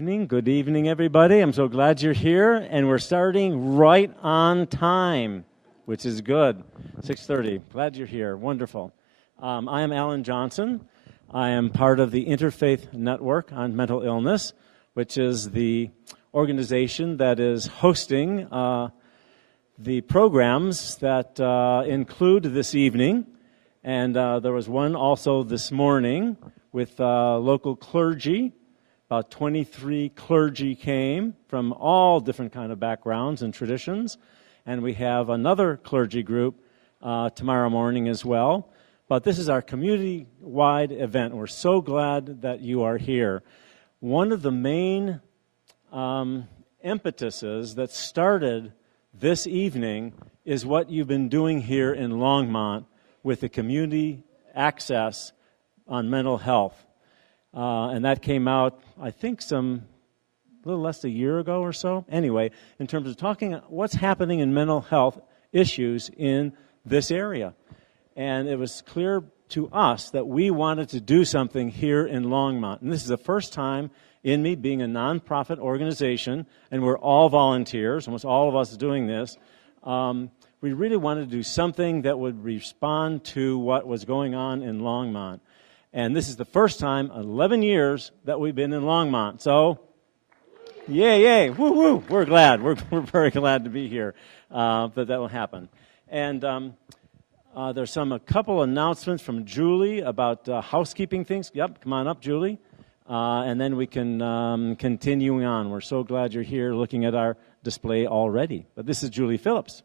Good evening, everybody. I'm so glad you're here, and we're starting right on time, which is good. 6:30. Glad you're here. Wonderful. I am Alan Johnson. I am part of the Interfaith Network on Mental Illness, which is the organization that is hosting the programs that include this evening. And there was one also this morning with local clergy. About 23 clergy came from all different kind of backgrounds and traditions. And we have another clergy group tomorrow morning as well. But this is our community-wide event. We're so glad that you are here. One of the main impetuses that started this evening is what you've been doing here in Longmont with the community access on mental health. And that came out, I think, a little less than a year ago or so. Anyway, in terms of talking what's happening in mental health issues in this area. And it was clear to us that we wanted to do something here in Longmont. And this is the first time in me being a nonprofit organization, and we're all volunteers, almost all of us doing this. We really wanted to do something that would respond to what was going on in Longmont. And this is the first time in 11 years that we've been in Longmont. So, yay, woo, woo. We're glad. We're very glad to be here that will happen. And there's a couple announcements from Julie about housekeeping things. Yep, come on up, Julie. And then we can continue on. We're so glad you're here looking at our display already. But this is Julie Phillips.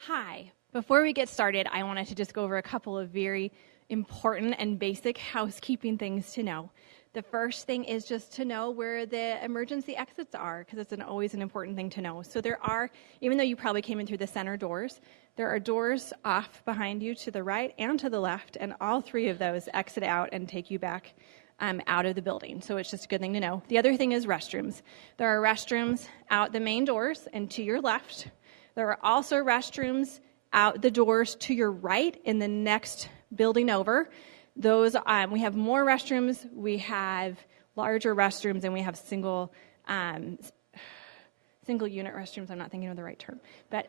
Hi. Before we get started, I wanted to just go over a couple of very important and basic housekeeping things to know. The first thing is just to know where the emergency exits are, because it's always an important thing to know. So there are, even though you probably came in through the center doors, there are doors off behind you to the right and to the left, and all three of those exit out and take you back out of the building. So it's just a good thing to know. The other thing is restrooms. There are restrooms out the main doors and to your left. There are also restrooms out the doors to your right in the next building over. Those we have more restrooms, we have larger restrooms, and we have single unit restrooms. I'm not thinking of the right term, but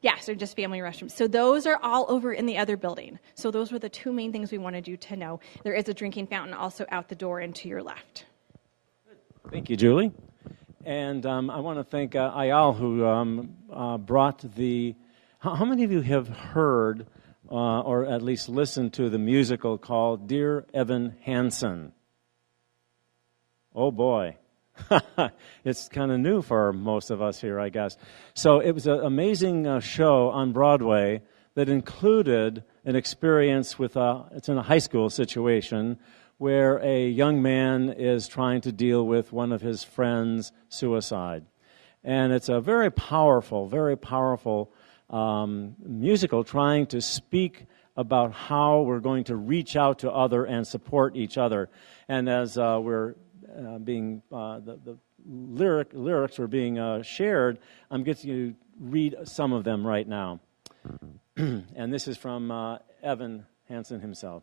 yes, they're just family restrooms. So those are all over in the other building. So those were the two main things we wanted you to know. There is a drinking fountain also out the door and to your left. Thank you, Julie. And I want to thank Ayal, who brought the... How many of you have heard or at least listened to the musical called Dear Evan Hansen? Oh, boy. It's kind of new for most of us here, I guess. So it was an amazing show on Broadway that included an experience with it's in a high school situation where a young man is trying to deal with one of his friends' suicide. And it's a very powerful musical trying to speak about how we're going to reach out to other and support each other. And as we're the lyrics were being shared, I'm getting to read some of them right now. And this is from Evan Hansen himself.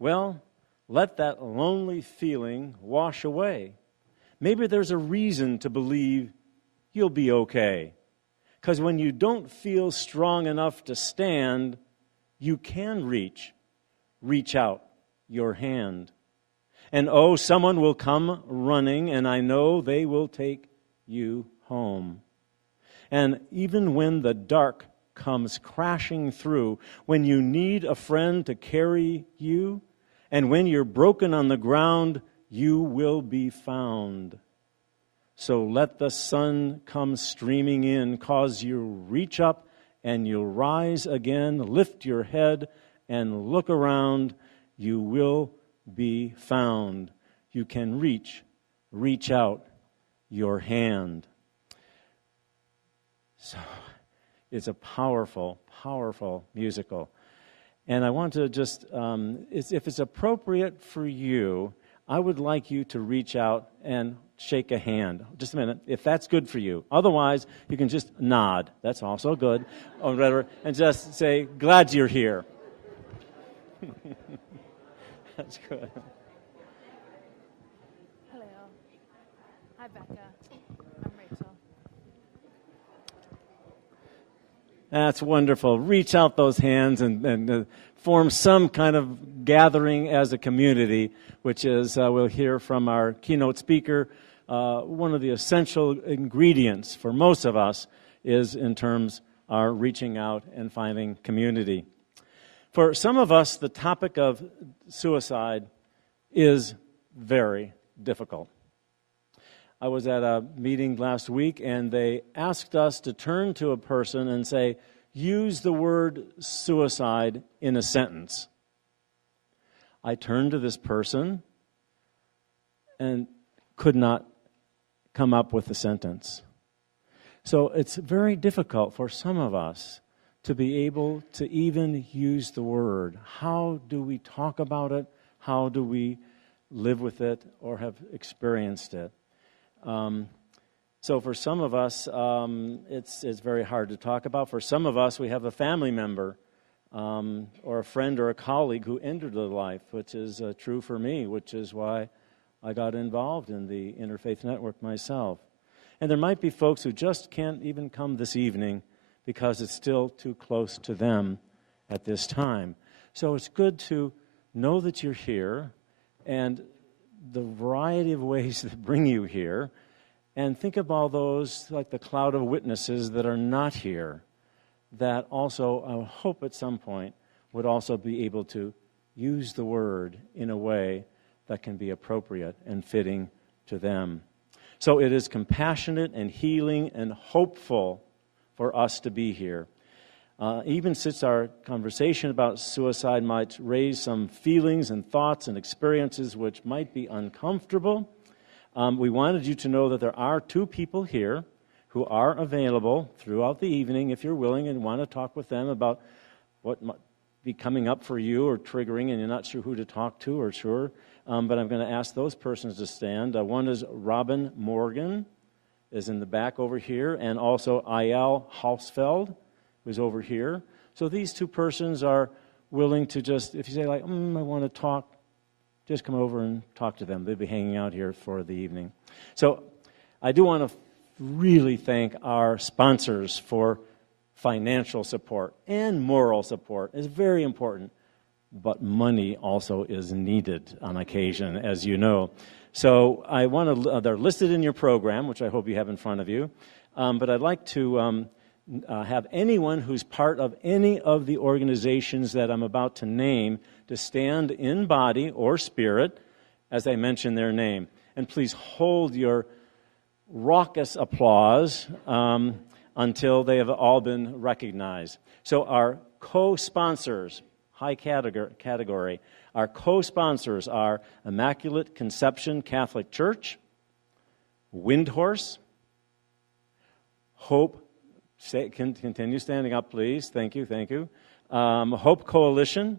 Well, let that lonely feeling wash away. Maybe there's a reason to believe you'll be okay. Because when you don't feel strong enough to stand, you can reach out your hand. And oh, someone will come running, and I know they will take you home. And even when the dark comes crashing through, when you need a friend to carry you, and when you're broken on the ground, you will be found. So let the sun come streaming in, cause you reach up and you'll rise again, lift your head and look around, you will be found. You can reach out your hand. So it's a powerful musical. And I want to just, if it's appropriate for you, I would like you to reach out and shake a hand. Just a minute, if that's good for you. Otherwise, you can just nod. That's also good. Or whatever, and just say, glad you're here. That's good. Hello. Hi, Becca. I'm Rachel. That's wonderful. Reach out those hands and form some kind of gathering as a community, which is, we'll hear from our keynote speaker, one of the essential ingredients for most of us is in terms of reaching out and finding community. For some of us, the topic of suicide is very difficult. I was at a meeting last week, and they asked us to turn to a person and say, use the word suicide in a sentence. I turned to this person and could not come up with a sentence. So it's very difficult for some of us to be able to even use the word. How do we talk about it? How do we live with it or have experienced it? So for some of us, it's very hard to talk about. For some of us, we have a family member or a friend or a colleague who ended their life, which is true for me, which is why I got involved in the Interfaith Network myself. And there might be folks who just can't even come this evening because it's still too close to them at this time. So it's good to know that you're here and the variety of ways that bring you here, and think of all those, like the cloud of witnesses that are not here, that also, I hope at some point, would also be able to use the word in a way that can be appropriate and fitting to them. So it is compassionate and healing and hopeful for us to be here. Even since our conversation about suicide might raise some feelings and thoughts and experiences which might be uncomfortable, we wanted you to know that there are two people here who are available throughout the evening if you're willing and want to talk with them about what might be coming up for you or triggering and you're not sure who to talk to or sure. But I'm going to ask those persons to stand. One is Robin Morgan, is in the back over here, and also Ayal Hausfeld, who's over here. So these two persons are willing to just, if you say like, I want to talk, just come over and talk to them. They'll be hanging out here for the evening. So I do want to really thank our sponsors for financial support and moral support. It's very important. But money also is needed on occasion, as you know. So I want to, they're listed in your program, which I hope you have in front of you. But I'd like to have anyone who's part of any of the organizations that I'm about to name to stand in body or spirit as I mention their name. And please hold your raucous applause until they have all been recognized. So our co-sponsors, high category. Our co-sponsors are Immaculate Conception Catholic Church, Windhorse, Hope, continue standing up, please. Thank you. Hope Coalition,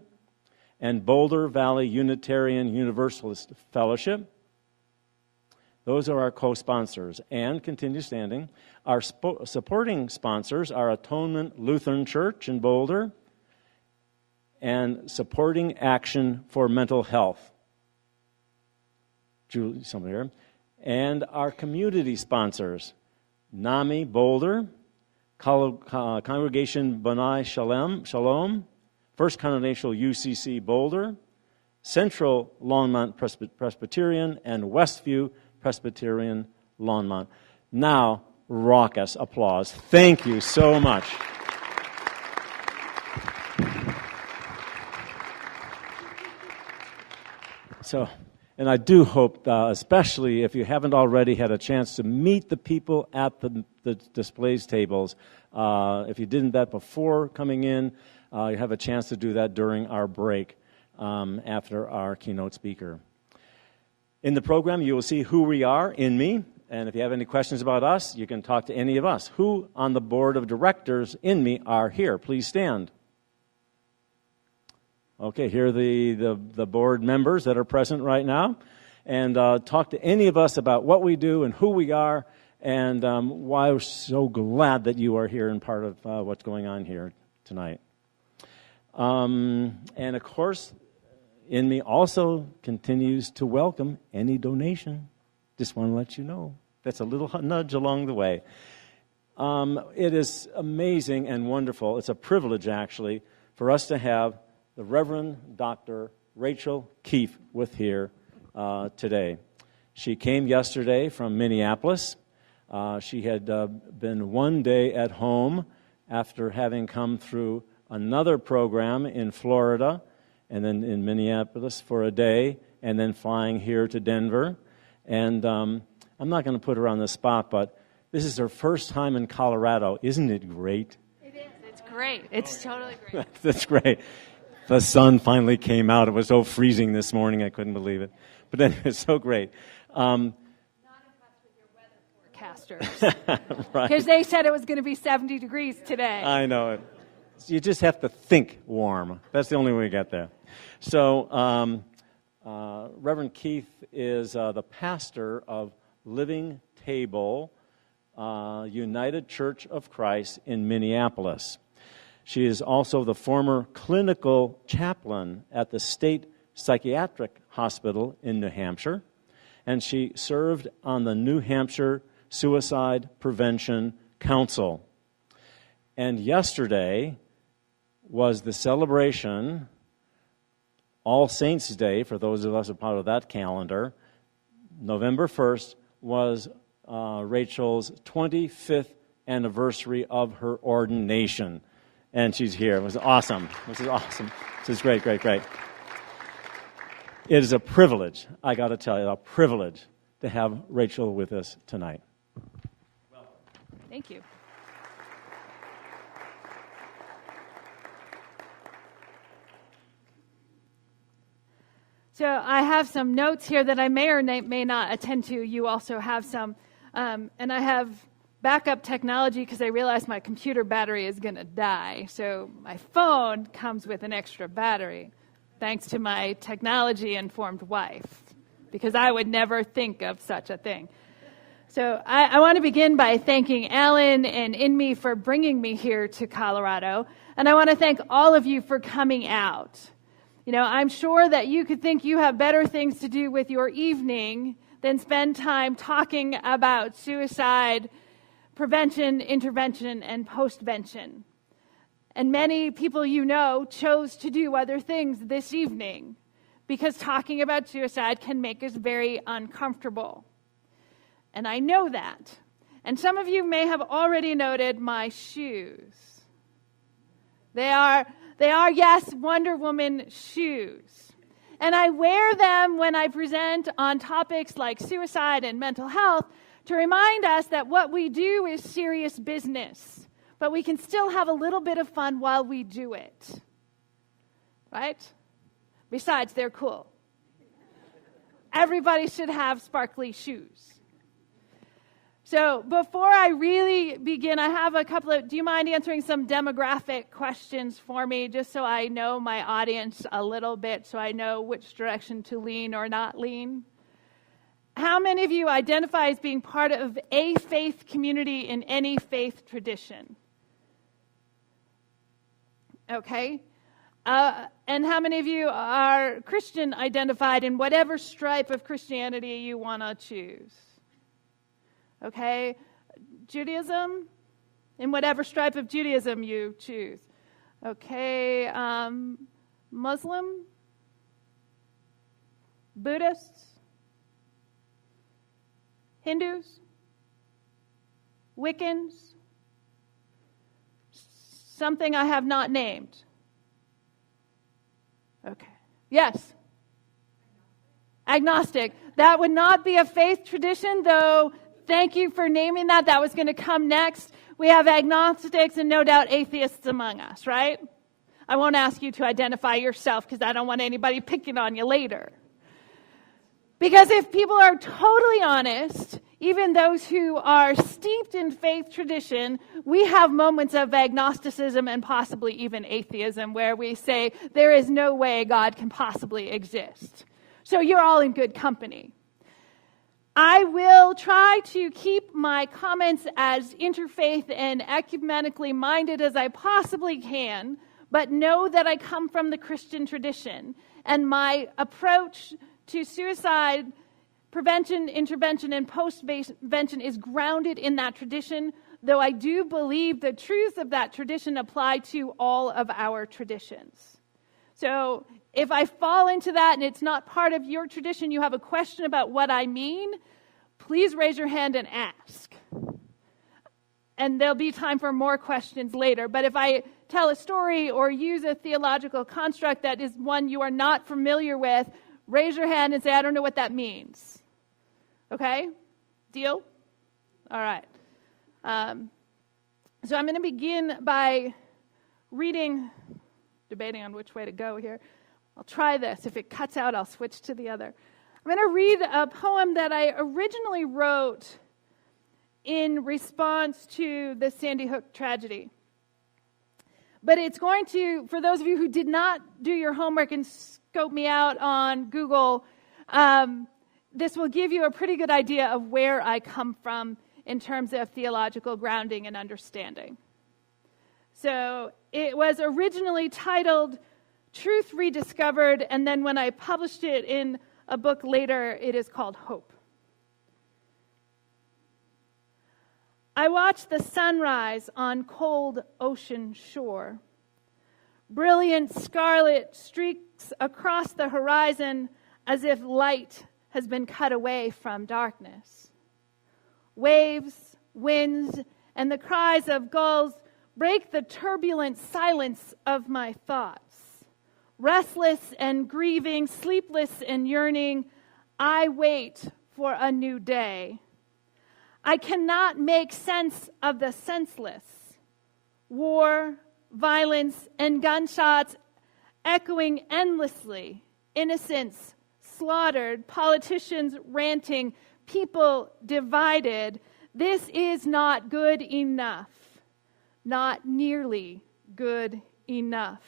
and Boulder Valley Unitarian Universalist Fellowship. Those are our co-sponsors. And continue standing. Our supporting sponsors are Atonement Lutheran Church in Boulder, and Supporting Action for Mental Health. Julie, somebody here. And our community sponsors, NAMI Boulder, Congregation B'nai Shalom, First Congregational UCC Boulder, Central Longmont Presbyterian, and Westview Presbyterian Longmont. Now, raucous applause. Thank you so much. So, and I do hope, especially if you haven't already had a chance to meet the people at the displays tables, if you didn't that before coming in, you have a chance to do that during our break after our keynote speaker. In the program, you will see who we are in me, and if you have any questions about us, you can talk to any of us. Who on the board of directors in me are here? Please stand. Okay, here are the board members that are present right now. And talk to any of us about what we do and who we are and why we're so glad that you are here and part of what's going on here tonight. And, of course, INME also continues to welcome any donation. Just want to let you know. That's a little nudge along the way. It is amazing and wonderful. It's a privilege, actually, for us to have the Reverend Dr. Rachel Keefe with here today. She came yesterday from Minneapolis. She had been one day at home after having come through another program in Florida and then in Minneapolis for a day and then flying here to Denver. And I'm not going to put her on the spot, but this is her first time in Colorado. Isn't it great? It is. It's great. It's totally great. That's great. The sun finally came out. It was so freezing this morning, I couldn't believe it. But anyway, it's so great. Not impressed with your weather forecasters. Right. Because they said it was going to be 70 degrees today. I know it. You just have to think warm. That's the only way we get there. So Reverend Keith is the pastor of Living Table United Church of Christ in Minneapolis. She is also the former clinical chaplain at the State Psychiatric Hospital in New Hampshire, and she served on the New Hampshire Suicide Prevention Council. And yesterday was the celebration, All Saints' Day, for those of us who are part of that calendar. November 1st was Rachel's 25th anniversary of her ordination. And she's here. It was awesome. This is awesome. This is great, great, great. It is a privilege, I got to tell you, a privilege to have Rachel with us tonight. Thank you. So I have some notes here that I may or may not attend to. You also have some. And I have backup technology because I realized my computer battery is going to die. So my phone comes with an extra battery, thanks to my technology-informed wife, because I would never think of such a thing. So I want to begin by thanking Alan and Inme for bringing me here to Colorado. And I want to thank all of you for coming out. You know, I'm sure that you could think you have better things to do with your evening than spend time talking about suicide prevention, intervention, and postvention. And many people you know chose to do other things this evening because talking about suicide can make us very uncomfortable. And I know that. And some of you may have already noted my shoes. They are, yes, Wonder Woman shoes. And I wear them when I present on topics like suicide and mental health to remind us that what we do is serious business, but we can still have a little bit of fun while we do it. Right? Besides, they're cool. Everybody should have sparkly shoes. So before I really begin, I have a couple of, do you mind answering some demographic questions for me, just so I know my audience a little bit, so I know which direction to lean or not lean? How many of you identify as being part of a faith community in any faith tradition? Okay. And how many of you are Christian identified in whatever stripe of Christianity you want to choose? Okay. Judaism? In whatever stripe of Judaism you choose. Okay. Muslim? Buddhists? Hindus? Wiccans? Something I have not named. Okay. Yes. Agnostic. That would not be a faith tradition, though. Thank you for naming that. That was going to come next. We have agnostics and no doubt atheists among us, right? I won't ask you to identify yourself because I don't want anybody picking on you later. Because if people are totally honest, even those who are steeped in faith tradition, we have moments of agnosticism and possibly even atheism where we say there is no way God can possibly exist. So you're all in good company. I will try to keep my comments as interfaith and ecumenically minded as I possibly can, but know that I come from the Christian tradition, and my approach to suicide prevention, intervention, and postvention is grounded in that tradition, though I do believe the truths of that tradition apply to all of our traditions. So if I fall into that and it's not part of your tradition, you have a question about what I mean, please raise your hand and ask. And there'll be time for more questions later. But if I tell a story or use a theological construct that is one you are not familiar with, raise your hand and say, I don't know what that means. Okay? Deal? All right. So I'm going to begin by debating on which way to go here. I'll try this. If it cuts out, I'll switch to the other. I'm going to read a poem that I originally wrote in response to the Sandy Hook tragedy. But it's going to, for those of you who did not do your homework and scope me out on Google, this will give you a pretty good idea of where I come from in terms of theological grounding and understanding. So it was originally titled Truth Rediscovered, and then when I published it in a book later, it is called Hope. I watched the sunrise on cold ocean shore. Brilliant scarlet streaks across the horizon as if light has been cut away from darkness. Waves, winds, and the cries of gulls break the turbulent silence of my thoughts. Restless and grieving, sleepless and yearning, I wait for a new day. I cannot make sense of the senseless. War, violence, and gunshots echoing endlessly. Innocents slaughtered, politicians ranting, people divided. This is not good enough. Not nearly good enough.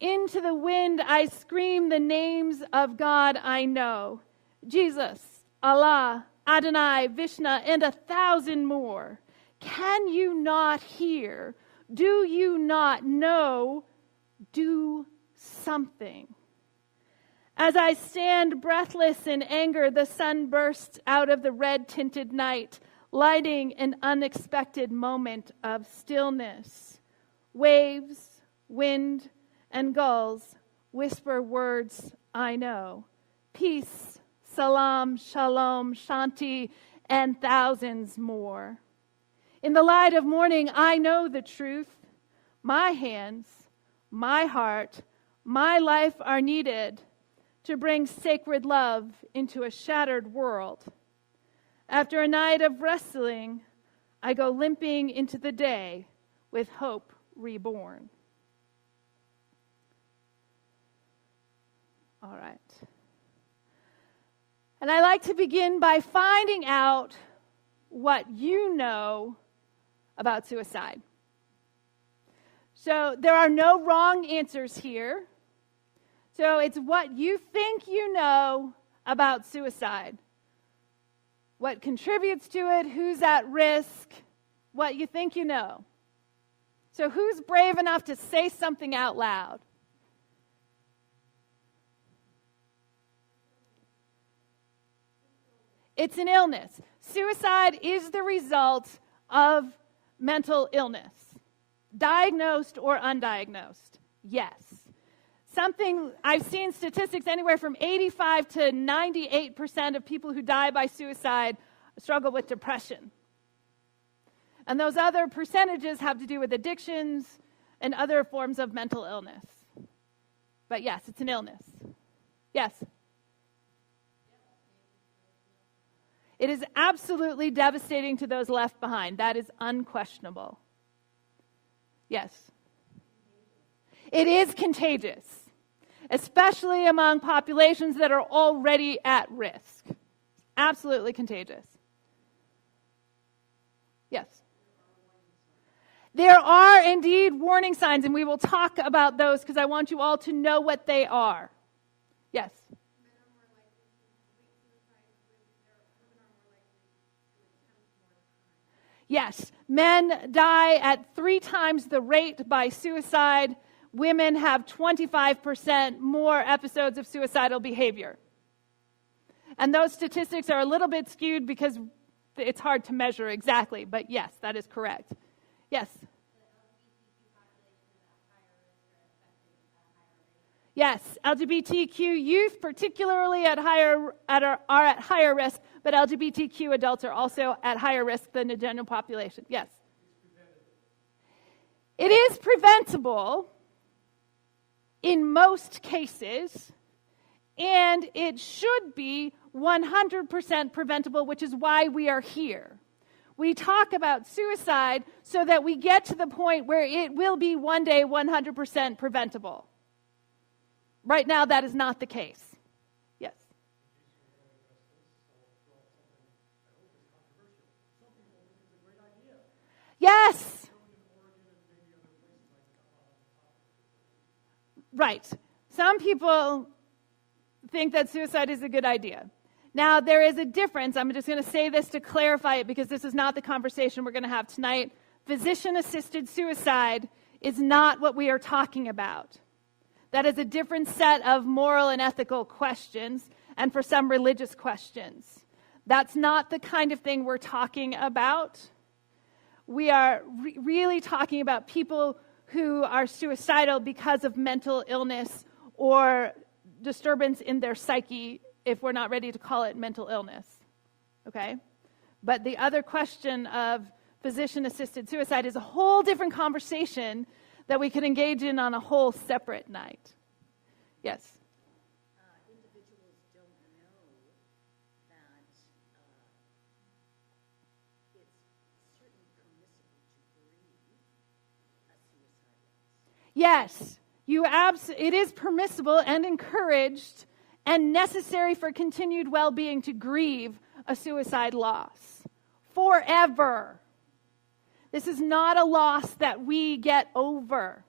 Into the wind I scream the names of God I know. Jesus, Allah, Adonai, Vishnu, and 1,000 more. Can you not hear? Do you not know? Do something. As I stand breathless in anger, the sun bursts out of the red-tinted night, lighting an unexpected moment of stillness. Waves, wind, and gulls whisper words I know. Peace, salam, shalom, shanti, and thousands more. In the light of morning, I know the truth. My hands, my heart, my life are needed to bring sacred love into a shattered world. After a night of wrestling, I go limping into the day with hope reborn. All right. And I like to begin by finding out what you know about suicide. So there are no wrong answers here. So it's what you think you know about suicide. What contributes to it, who's at risk, what you think you know. So who's brave enough to say something out loud? It's an illness. Suicide is the result of mental illness. Diagnosed or undiagnosed? Yes. I've seen statistics anywhere from 85 to 98% of people who die by suicide struggle with depression. And those other percentages have to do with addictions and other forms of mental illness. But yes, it's an illness. Yes? It is absolutely devastating to those left behind. That is unquestionable. Yes. It is contagious, especially among populations that are already at risk. Absolutely contagious. Yes. There are indeed warning signs, and we will talk about those because I want you all to know what they are. Yes. Yes, men die at 3 times the rate by suicide. Women have 25% more episodes of suicidal behavior. And those statistics are a little bit skewed because it's hard to measure exactly, but yes, that is correct. Yes? Yes, LGBTQ youth particularly are at higher risk, but LGBTQ adults are also at higher risk than the general population. Yes? It is preventable in most cases, and it should be 100% preventable, which is why we are here. We talk about suicide so that we get to the point where it will be one day 100% preventable. Right now, that is not the case. Yes. Yes. Right. Some people think that suicide is a good idea. Now, there is a difference. I'm just going to say this to clarify it because this is not the conversation we're going to have tonight. Physician-assisted suicide is not what we are talking about. That is a different set of moral and ethical questions, and for some, religious questions. That's not the kind of thing we're talking about. We are really talking about people who are suicidal because of mental illness or disturbance in their psyche, if we're not ready to call it mental illness. Okay? But the other question of physician-assisted suicide is a whole different conversation that we could engage in on a whole separate night. Yes? Individuals don't know that it's certainly permissible to grieve a suicide loss. Yes, it is permissible and encouraged and necessary for continued well-being to grieve a suicide loss forever. This is not a loss that we get over.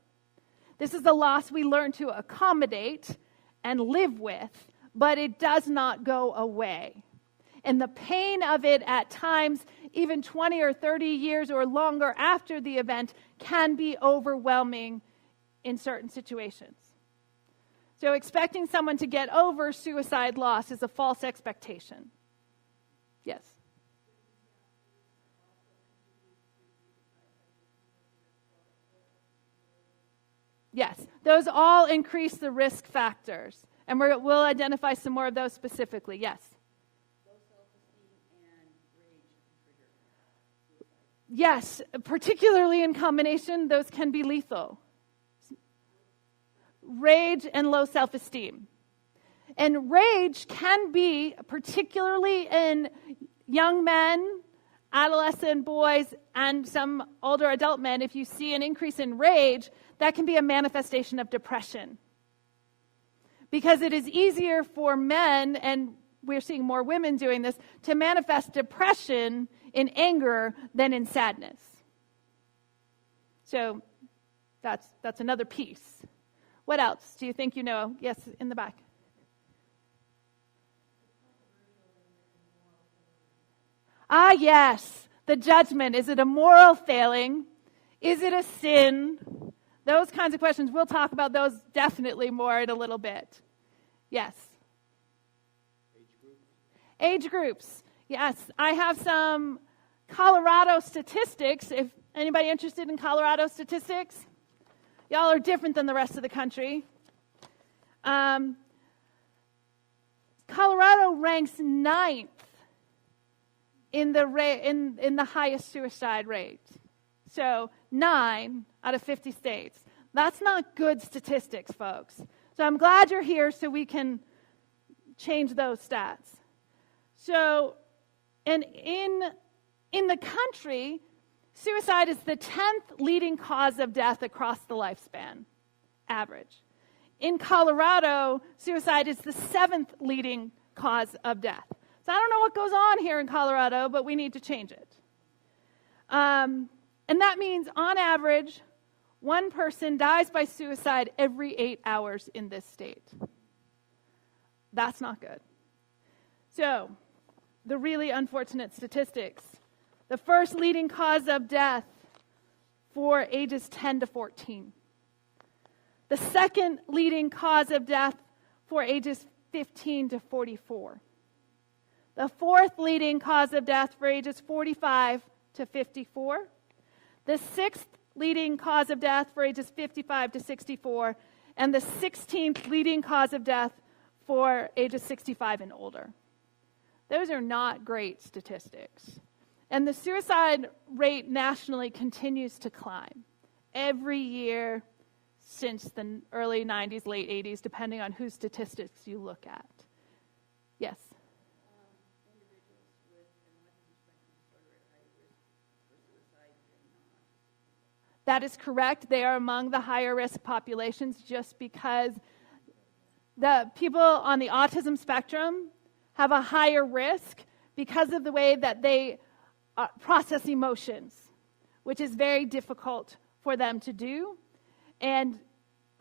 This is a loss we learn to accommodate and live with, but it does not go away. And the pain of it at times, even 20 or 30 years or longer after the event, can be overwhelming in certain situations. So expecting someone to get over suicide loss is a false expectation. Yes? Yes, those all increase the risk factors. And we'll identify some more of those specifically. Yes? Low self-esteem and rage trigger suicide. Yes, particularly in combination, those can be lethal. Rage and low self-esteem. And rage can be, particularly in young men, adolescent boys, and some older adult men, if you see an increase in rage, that can be a manifestation of depression. Because it is easier for men, and we're seeing more women doing this, to manifest depression in anger than in sadness. So that's another piece. What else do you think you know? Yes, in the back. Ah, yes. The judgment. Is it a moral failing? Is it a sin? Those kinds of questions. We'll talk about those definitely more in a little bit. Yes. Age groups. Yes. I have some Colorado statistics. If anybody interested in Colorado statistics? Y'all are different than the rest of the country. Colorado ranks 9th in the highest suicide rate. So 9 out of 50 states. That's not good statistics, folks. So I'm glad you're here so we can change those stats. So, and in the country, suicide is the 10th leading cause of death across the lifespan, average. In Colorado, suicide is the 7th leading cause of death. So I don't know what goes on here in Colorado, but we need to change it. And that means, on average, one person dies by suicide every 8 hours in this state. That's not good. So, the really unfortunate statistics. The first leading cause of death for ages 10 to 14. The second leading cause of death for ages 15 to 44. The fourth leading cause of death for ages 45 to 54. The sixth leading cause of death for ages 55 to 64. And the 16th leading cause of death for ages 65 and older. Those are not great statistics. And the suicide rate nationally continues to climb every year since the early 90s, late 80s, depending on whose statistics you look at. Yes? Individuals with an autism spectrum disorder at high risk for suicide and not. That is correct. They are among the higher risk populations just because the people on the autism spectrum have a higher risk because of the way that they process emotions, which is very difficult for them to do. And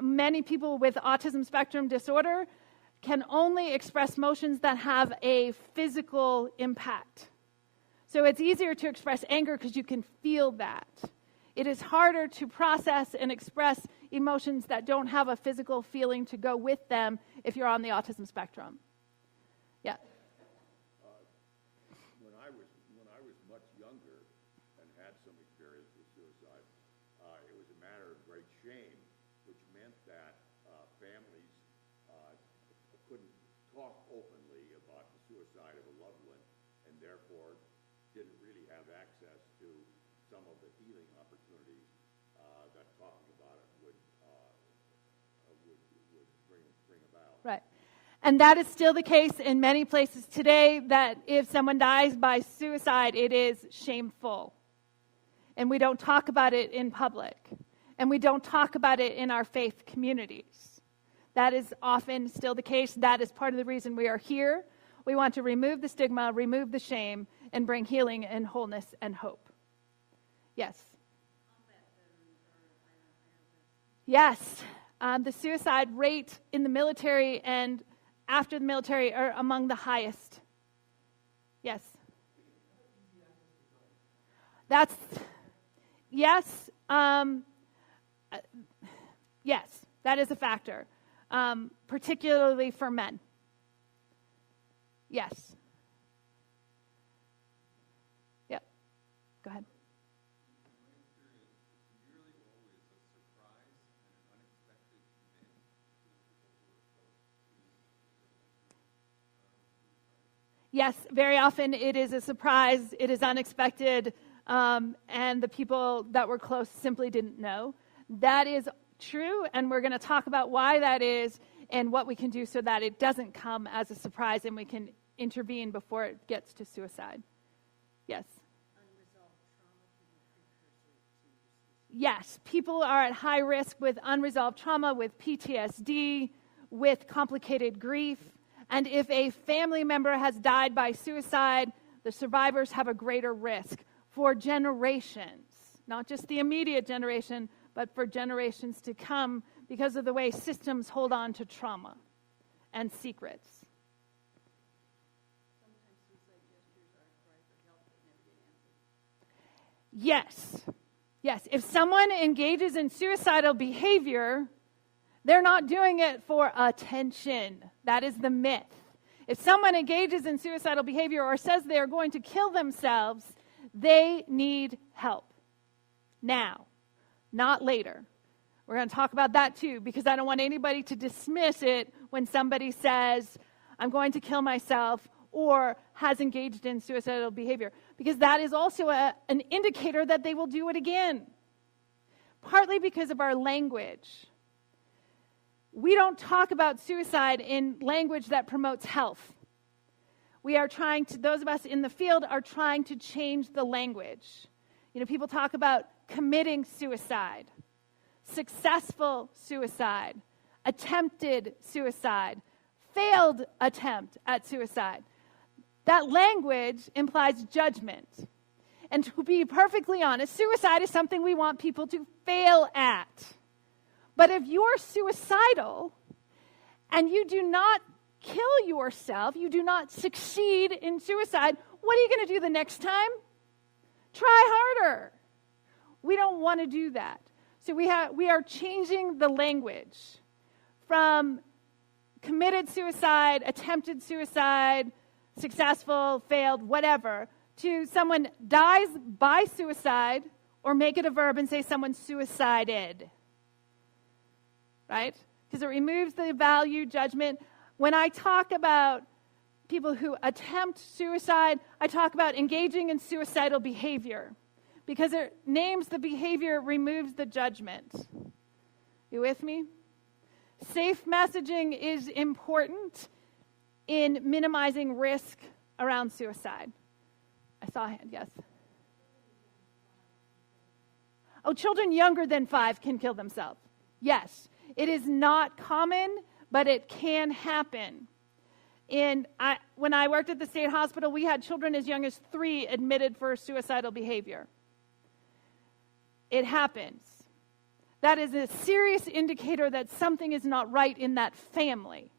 many people with autism spectrum disorder can only express emotions that have a physical impact. So it's easier to express anger because you can feel that. It is harder to process and express emotions that don't have a physical feeling to go with them if you're on the autism spectrum. Yeah. When I was much younger and had some experience with suicide, it was a matter of great shame, which meant that families couldn't talk openly about the suicide of a loved one, and therefore didn't really have access to some of the healing opportunities that talking about it would bring about. Right. And that is still the case in many places today, that if someone dies by suicide, it is shameful. And we don't talk about it in public. And we don't talk about it in our faith communities. That is often still the case. That is part of the reason we are here. We want to remove the stigma, remove the shame, and bring healing and wholeness and hope. Yes? Yes. The suicide rate in the military and after the military are among the highest. Yes. That's, yes. Yes, that is a factor, particularly for men. Yes. Yep. Go ahead. Yes, very often it is a surprise, it is unexpected, and the people that were close simply didn't know. That is true, and we're going to talk about why that is and what we can do so that it doesn't come as a surprise and we can intervene before it gets to suicide. Yes? Unresolved trauma can be precursor to suicide. Yes, people are at high risk with unresolved trauma, with PTSD, with complicated grief. And if a family member has died by suicide, the survivors have a greater risk for generations, not just the immediate generation, but for generations to come because of the way systems hold on to trauma and secrets. Sometimes suicide gestures are a cry for help that never get answered. Yes. Yes. If someone engages in suicidal behavior, they're not doing it for attention. That is the myth. If someone engages in suicidal behavior or says they are going to kill themselves, they need help now, not later. We're going to talk about that too, because I don't want anybody to dismiss it when somebody says, I'm going to kill myself, or has engaged in suicidal behavior, because that is also an indicator that they will do it again, partly because of our language. We don't talk about suicide in language that promotes health. We are trying to, those of us in the field are trying to change the language. You know, people talk about committing suicide, successful suicide, attempted suicide, failed attempt at suicide. That language implies judgment. And to be perfectly honest, suicide is something we want people to fail at. But if you're suicidal and you do not kill yourself, you do not succeed in suicide, what are you going to do the next time? Try harder. We don't want to do that. So we are changing the language from committed suicide, attempted suicide, successful, failed, whatever, to someone dies by suicide, or make it a verb and say someone suicided. Right? Because it removes the value judgment. When I talk about people who attempt suicide, I talk about engaging in suicidal behavior. Because it names the behavior, removes the judgment. You with me? Safe messaging is important in minimizing risk around suicide. I saw a hand, yes. Oh, children younger than 5 can kill themselves. Yes. It is not common, but it can happen. When I worked at the state hospital, we had children as young as 3 admitted for suicidal behavior. It happens. That is a serious indicator that something is not right in that family.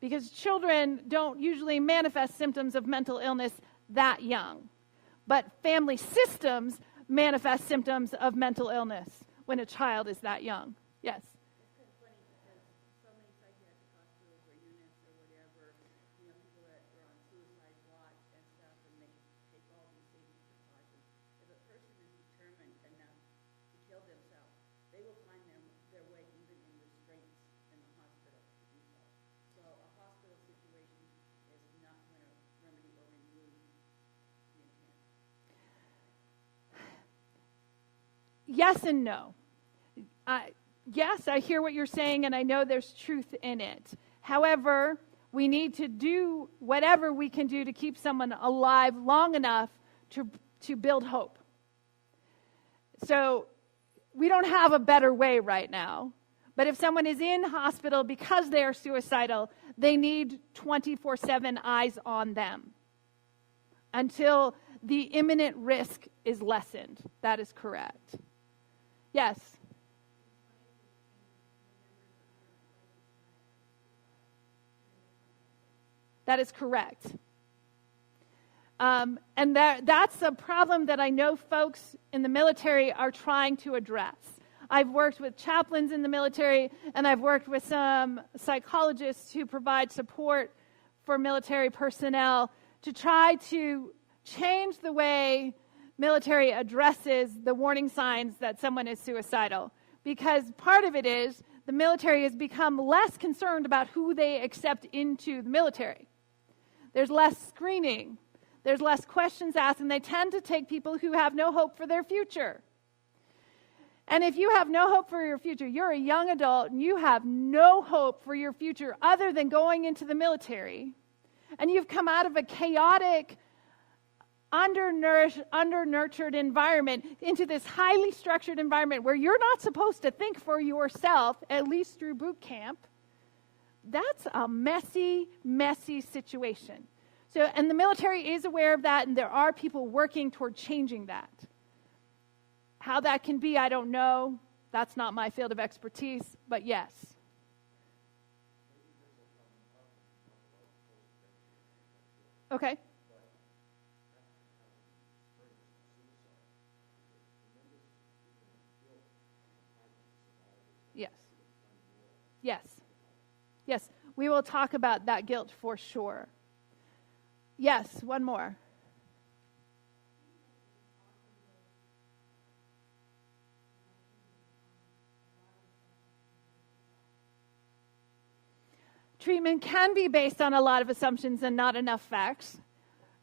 Because children don't usually manifest symptoms of mental illness that young. But family systems manifest symptoms of mental illness when a child is that young. Yes? It's kind of funny because so many psychiatric hospitals or units or whatever, people that are on suicide watch and stuff, and they take all these safety precautions. If a person is determined enough to kill themselves, they will find their way even in restraints in the hospital to do so. So a hospital situation is not going to remedy or remove the intent. Yes and no. Yes, I hear what you're saying, and I know there's truth in it. However, we need to do whatever we can do to keep someone alive long enough to build hope. So we don't have a better way right now. But if someone is in hospital because they are suicidal, they need 24/7 eyes on them until the imminent risk is lessened. That is correct. Yes? That is correct. And that's a problem that I know folks in the military are trying to address. I've worked with chaplains in the military, and I've worked with some psychologists who provide support for military personnel to try to change the way military addresses the warning signs that someone is suicidal. Because part of it is the military has become less concerned about who they accept into the military. There's less screening. There's less questions asked, and they tend to take people who have no hope for their future. And if you have no hope for your future, you're a young adult, and you have no hope for your future other than going into the military, and you've come out of a chaotic, under-nurtured environment into this highly structured environment where you're not supposed to think for yourself, at least through boot camp, that's a messy, messy situation. So, and the military is aware of that, and there are people working toward changing that. How that can be, I don't know. That's not my field of expertise, but yes. Okay. Yes. Yes. Yes. We will talk about that guilt for sure. Yes, one more. Treatment can be based on a lot of assumptions and not enough facts.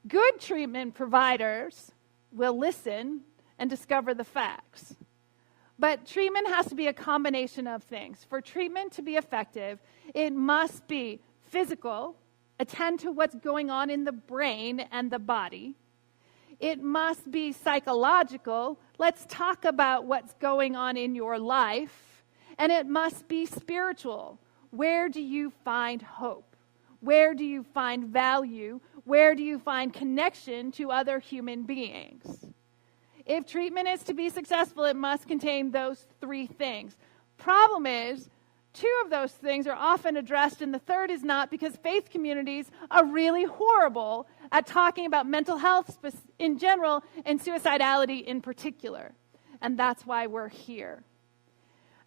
Good treatment providers will listen and discover the facts. But treatment has to be a combination of things. For treatment to be effective, it must be physical, attend to what's going on in the brain and the body. It must be psychological. Let's talk about what's going on in your life. And it must be spiritual. Where do you find hope? Where do you find value? Where do you find connection to other human beings? If treatment is to be successful, it must contain those 3 things. Problem is, 2 of those things are often addressed, and the third is not, because faith communities are really horrible at talking about mental health in general and suicidality in particular. And that's why we're here.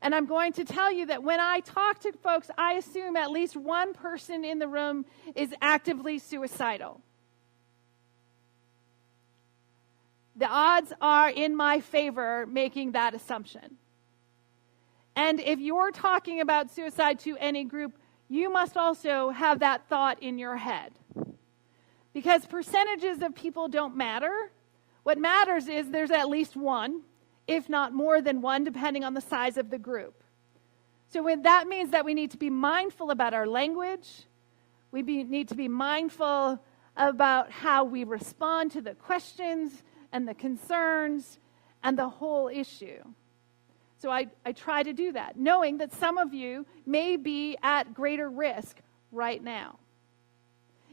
And I'm going to tell you that when I talk to folks, I assume at least one person in the room is actively suicidal. The odds are in my favor making that assumption. And if you're talking about suicide to any group, you must also have that thought in your head. Because percentages of people don't matter. What matters is there's at least one, if not more than one, depending on the size of the group. So that means that we need to be mindful about our language. We need to be mindful about how we respond to the questions and the concerns and the whole issue. So I try to do that, knowing that some of you may be at greater risk right now.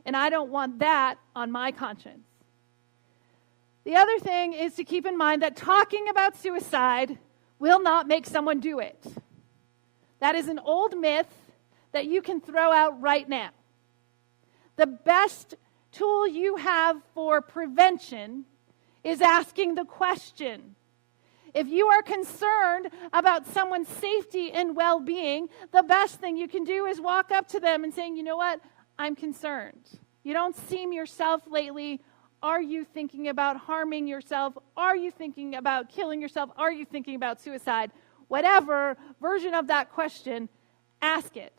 And I don't want that on my conscience. The other thing is to keep in mind that talking about suicide will not make someone do it. That is an old myth that you can throw out right now. The best tool you have for prevention is asking the question. If you are concerned about someone's safety and well-being, the best thing you can do is walk up to them and saying, you know what, I'm concerned. You don't seem yourself lately. Are you thinking about harming yourself? Are you thinking about killing yourself? Are you thinking about suicide? Whatever version of that question, ask it.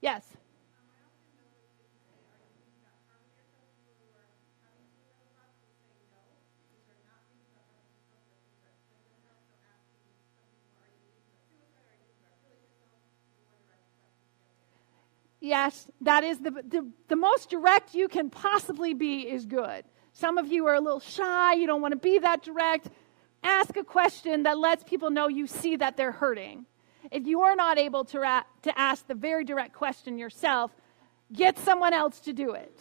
Yes? Yes, that is the most direct you can possibly be is good. Some of you are a little shy. You don't want to be that direct. Ask a question that lets people know you see that they're hurting. If you are not able to ask the very direct question yourself, get someone else to do it.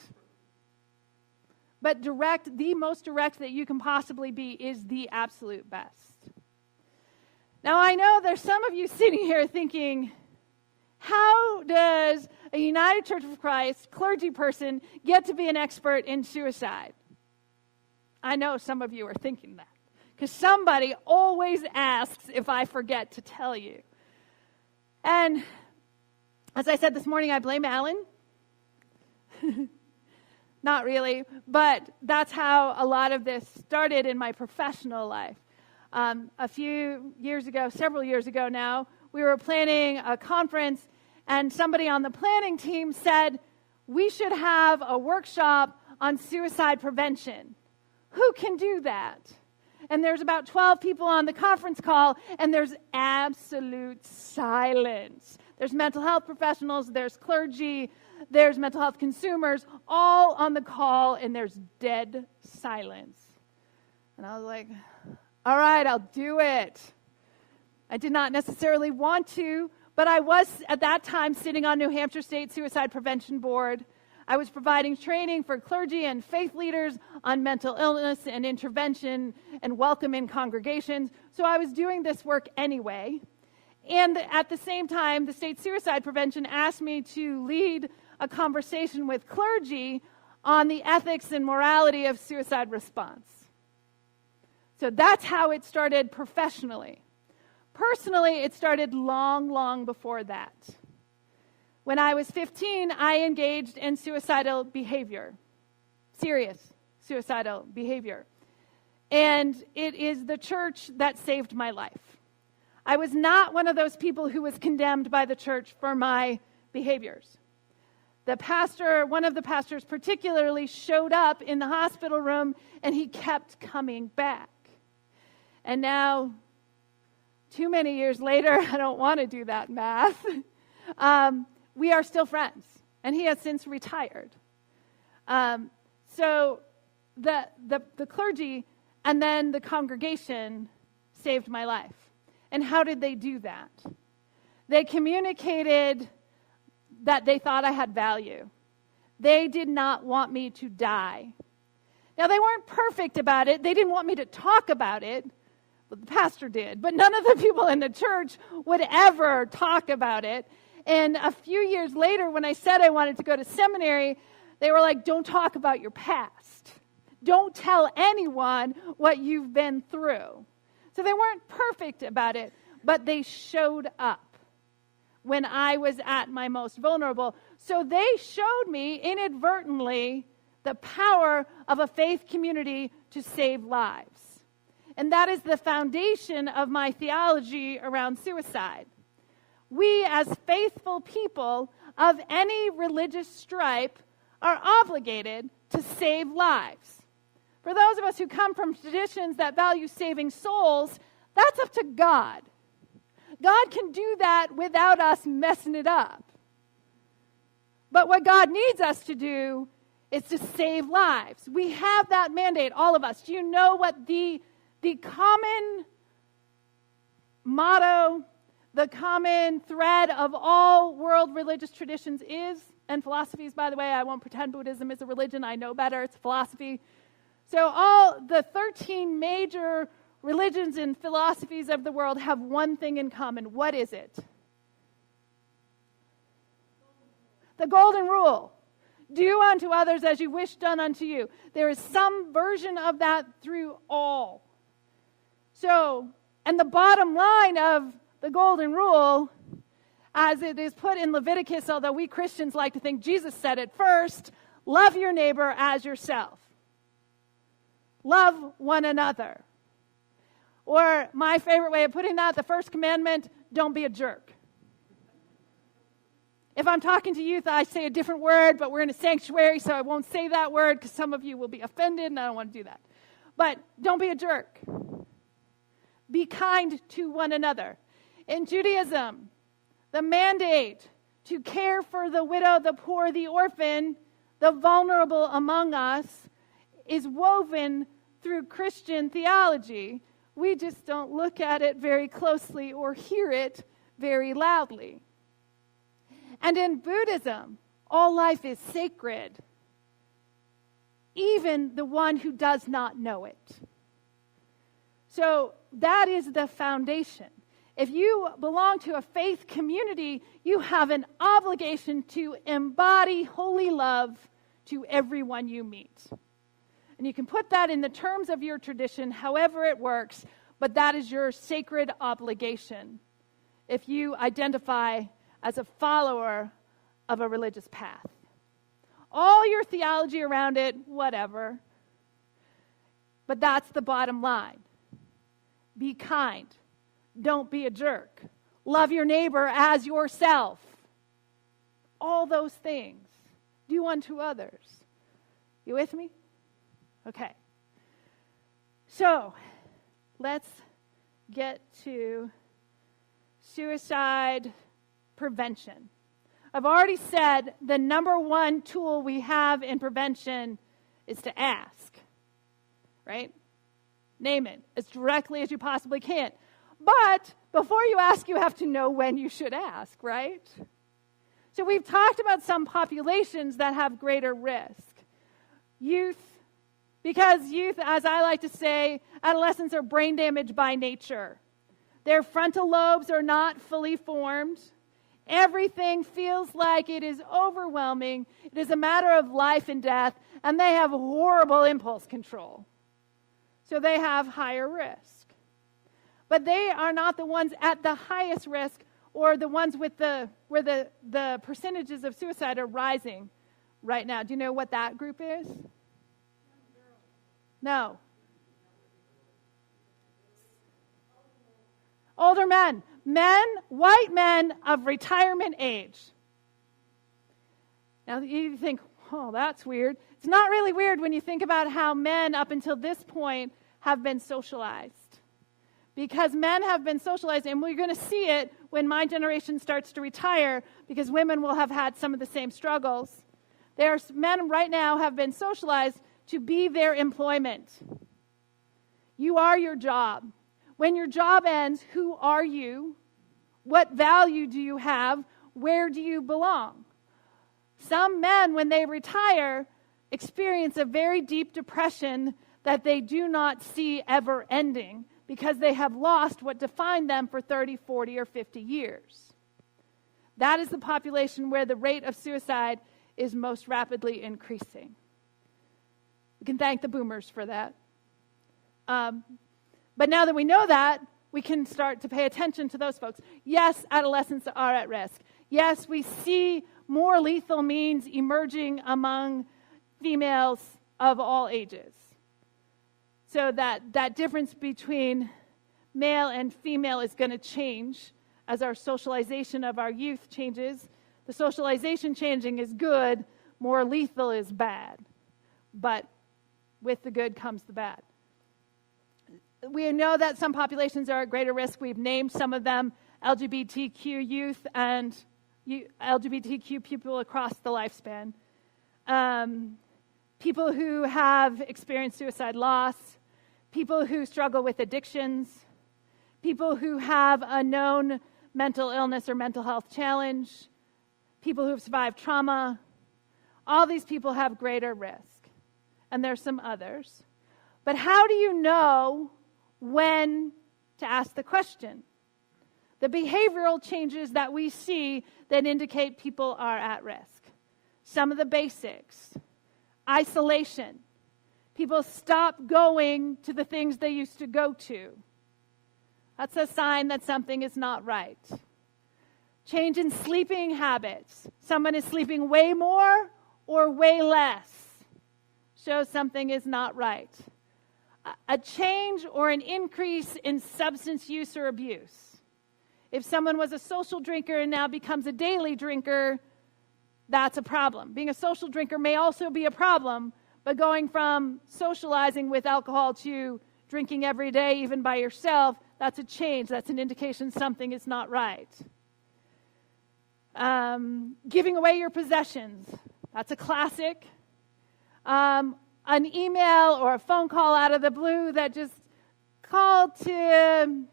But the most direct that you can possibly be is the absolute best. Now, I know there's some of you sitting here thinking, how does a United Church of Christ clergy person get to be an expert in suicide? I know some of you are thinking that, because somebody always asks if I forget to tell you. And as I said this morning, I blame Alan. Not really, but that's how a lot of this started in my professional life. Several years ago now, we were planning a conference, and somebody on the planning team said, we should have a workshop on suicide prevention. Who can do that? And there's about 12 people on the conference call, and there's absolute silence. There's mental health professionals, there's clergy, there's mental health consumers, all on the call, and there's dead silence. And I was like, all right, I'll do it. I did not necessarily want to, but I was at that time sitting on New Hampshire State Suicide Prevention Board. I was providing training for clergy and faith leaders on mental illness and intervention and welcome in congregations. So I was doing this work anyway. And at the same time, the State Suicide Prevention asked me to lead a conversation with clergy on the ethics and morality of suicide response. So that's how it started professionally. Personally, it started long, long before that. When I was 15, I engaged in suicidal behavior, serious suicidal behavior. And it is the church that saved my life. I was not one of those people who was condemned by the church for my behaviors. One of the pastors particularly showed up in the hospital room, and he kept coming back. And now, too many years later, I don't want to do that math, we are still friends, and he has since retired. So the clergy and then the congregation saved my life. And how did they do that? They communicated that they thought I had value. They did not want me to die. Now, they weren't perfect about it. They didn't want me to talk about it. Well, the pastor did. But none of the people in the church would ever talk about it. And a few years later, when I said I wanted to go to seminary, they were like, don't talk about your past. Don't tell anyone what you've been through. So they weren't perfect about it. but they showed up when I was at my most vulnerable. So they showed me inadvertently the power of a faith community to save lives. And that is the foundation of my theology around suicide. We, as faithful people of any religious stripe, are obligated to save lives. For those of us who come from traditions that value saving souls, that's up to God. God can do that without us messing it up. But what God needs us to do is to save lives. We have that mandate, all of us. Do you know what the common motto, the common thread of all world religious traditions is? And philosophies, by the way. I won't pretend Buddhism is a religion. I know better. It's a philosophy. So all the 13 major religions and philosophies of the world have one thing in common. What is it? The golden rule. Do unto others as you wish done unto you. There is some version of that through all. So, and the bottom line of the golden rule, as it is put in Leviticus, although we Christians like to think Jesus said it first, love your neighbor as yourself. Love one another. Or my favorite way of putting that, the first commandment, don't be a jerk. If I'm talking to youth, I say a different word, but we're in a sanctuary, so I won't say that word because some of you will be offended, and I don't want to do that. But don't be a jerk. Be kind to one another. In Judaism, the mandate to care for the widow, the poor, the orphan, the vulnerable among us is woven through Christian theology. We just don't look at it very closely or hear it very loudly. And in Buddhism, all life is sacred, even the one who does not know it. So that is the foundation. If you belong to a faith community, you have an obligation to embody holy love to everyone you meet. And you can put that in the terms of your tradition, however it works, but that is your sacred obligation if you identify as a follower of a religious path. All your theology around it, whatever. But that's the bottom line. Be kind. Don't be a jerk. Love your neighbor as yourself. All those things. Do unto others. You with me? Okay. So, let's get to suicide prevention. I've already said the number one tool we have in prevention is to ask, right? Name it as directly as you possibly can. But before you ask, you have to know when you should ask, right? So we've talked about some populations that have greater risk. Youth, because youth, as I like to say, adolescents are brain damaged by nature. Their frontal lobes are not fully formed. Everything feels like it is overwhelming. It is a matter of life and death, and they have horrible impulse control. So they have higher risk. But they are not the ones at the highest risk or the ones with where the percentages of suicide are rising right now. Do you know what that group is? No. Older men. Men, white men of retirement age. Now you think, oh, that's weird. It's not really weird when you think about how men up until this point have been socialized. Because men have been socialized, and we're going to see it when my generation starts to retire, because women will have had some of the same struggles. Men right now have been socialized to be their employment. You are your job. When your job ends, who are you? What value do you have? Where do you belong? Some men, when they retire, experience a very deep depression that they do not see ever ending because they have lost what defined them for 30, 40, or 50 years. That is the population where the rate of suicide is most rapidly increasing. We can thank the boomers for that. But now that we know that, we can start to pay attention to those folks. Yes, adolescents are at risk. Yes, we see more lethal means emerging among females of all ages. So that difference between male and female is going to change as our socialization of our youth changes. The socialization changing is good, more lethal is bad. But with the good comes the bad. We know that some populations are at greater risk. We've named some of them: LGBTQ youth and LGBTQ people across the lifespan. People who have experienced suicide loss, people who struggle with addictions, people who have a known mental illness or mental health challenge, people who have survived trauma. All these people have greater risk. And there's some others. But how do you know when to ask the question? The behavioral changes that we see that indicate people are at risk. Some of the basics. Isolation. People stop going to the things they used to go to. That's a sign that something is not right. Change in sleeping habits. Someone is sleeping way more or way less. Shows something is not right. A change or an increase in substance use or abuse. If someone was a social drinker and now becomes a daily drinker, that's a problem. Being a social drinker may also be a problem, but going from socializing with alcohol to drinking every day, even by yourself, that's a change. That's an indication something is not right. Giving away your possessions. That's a classic. An email or a phone call out of the blue that just called to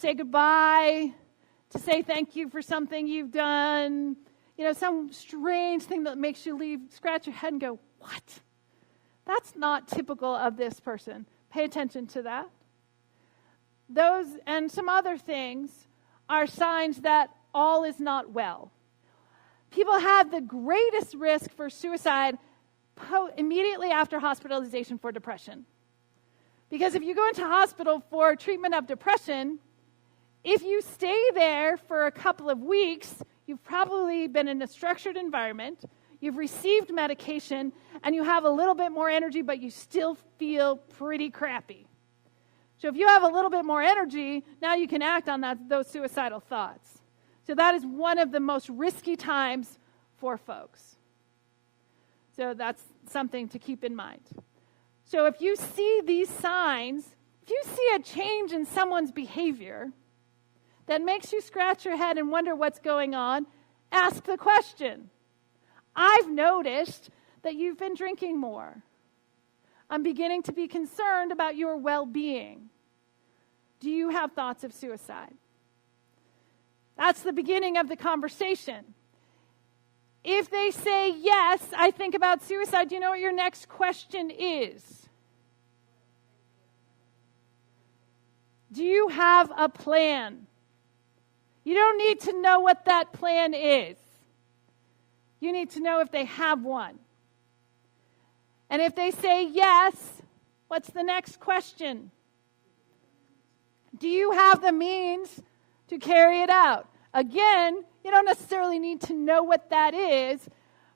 say goodbye, to say thank you for something you've done, some strange thing that makes you scratch your head and go, what? That's not typical of this person. Pay attention to that. Those and some other things are signs that all is not well. People have the greatest risk for suicide immediately after hospitalization for depression. Because if you go into hospital for treatment of depression, if you stay there for a couple of weeks, you've probably been in a structured environment, you've received medication, and you have a little bit more energy, but you still feel pretty crappy. So if you have a little bit more energy, now you can act on those suicidal thoughts. So that is one of the most risky times for folks. So that's something to keep in mind. So if you see these signs, if you see a change in someone's behavior that makes you scratch your head and wonder what's going on, ask the question. I've noticed that you've been drinking more. I'm beginning to be concerned about your well-being. Do you have thoughts of suicide? That's the beginning of the conversation. If they say, yes, I think about suicide, do you know what your next question is? Do you have a plan? You don't need to know what that plan is. You need to know if they have one. And if they say yes, what's the next question? Do you have the means to carry it out? Again, you don't necessarily need to know what that is.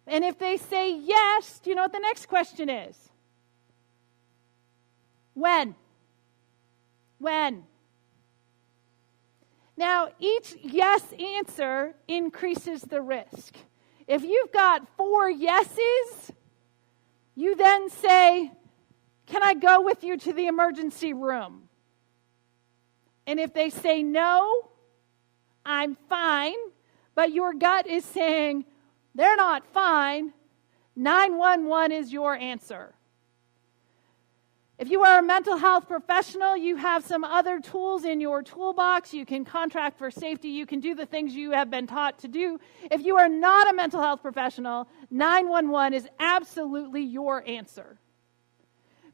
And if they say yes, do you know what the next question is? When? When? Now, each yes answer increases the risk. If you've got 4 yeses, you then say, can I go with you to the emergency room? And if they say no, I'm fine, but your gut is saying they're not fine, 911 is your answer. If you are a mental health professional, you have some other tools in your toolbox. You can contract for safety. You can do the things you have been taught to do. If you are not a mental health professional, 911 is absolutely your answer.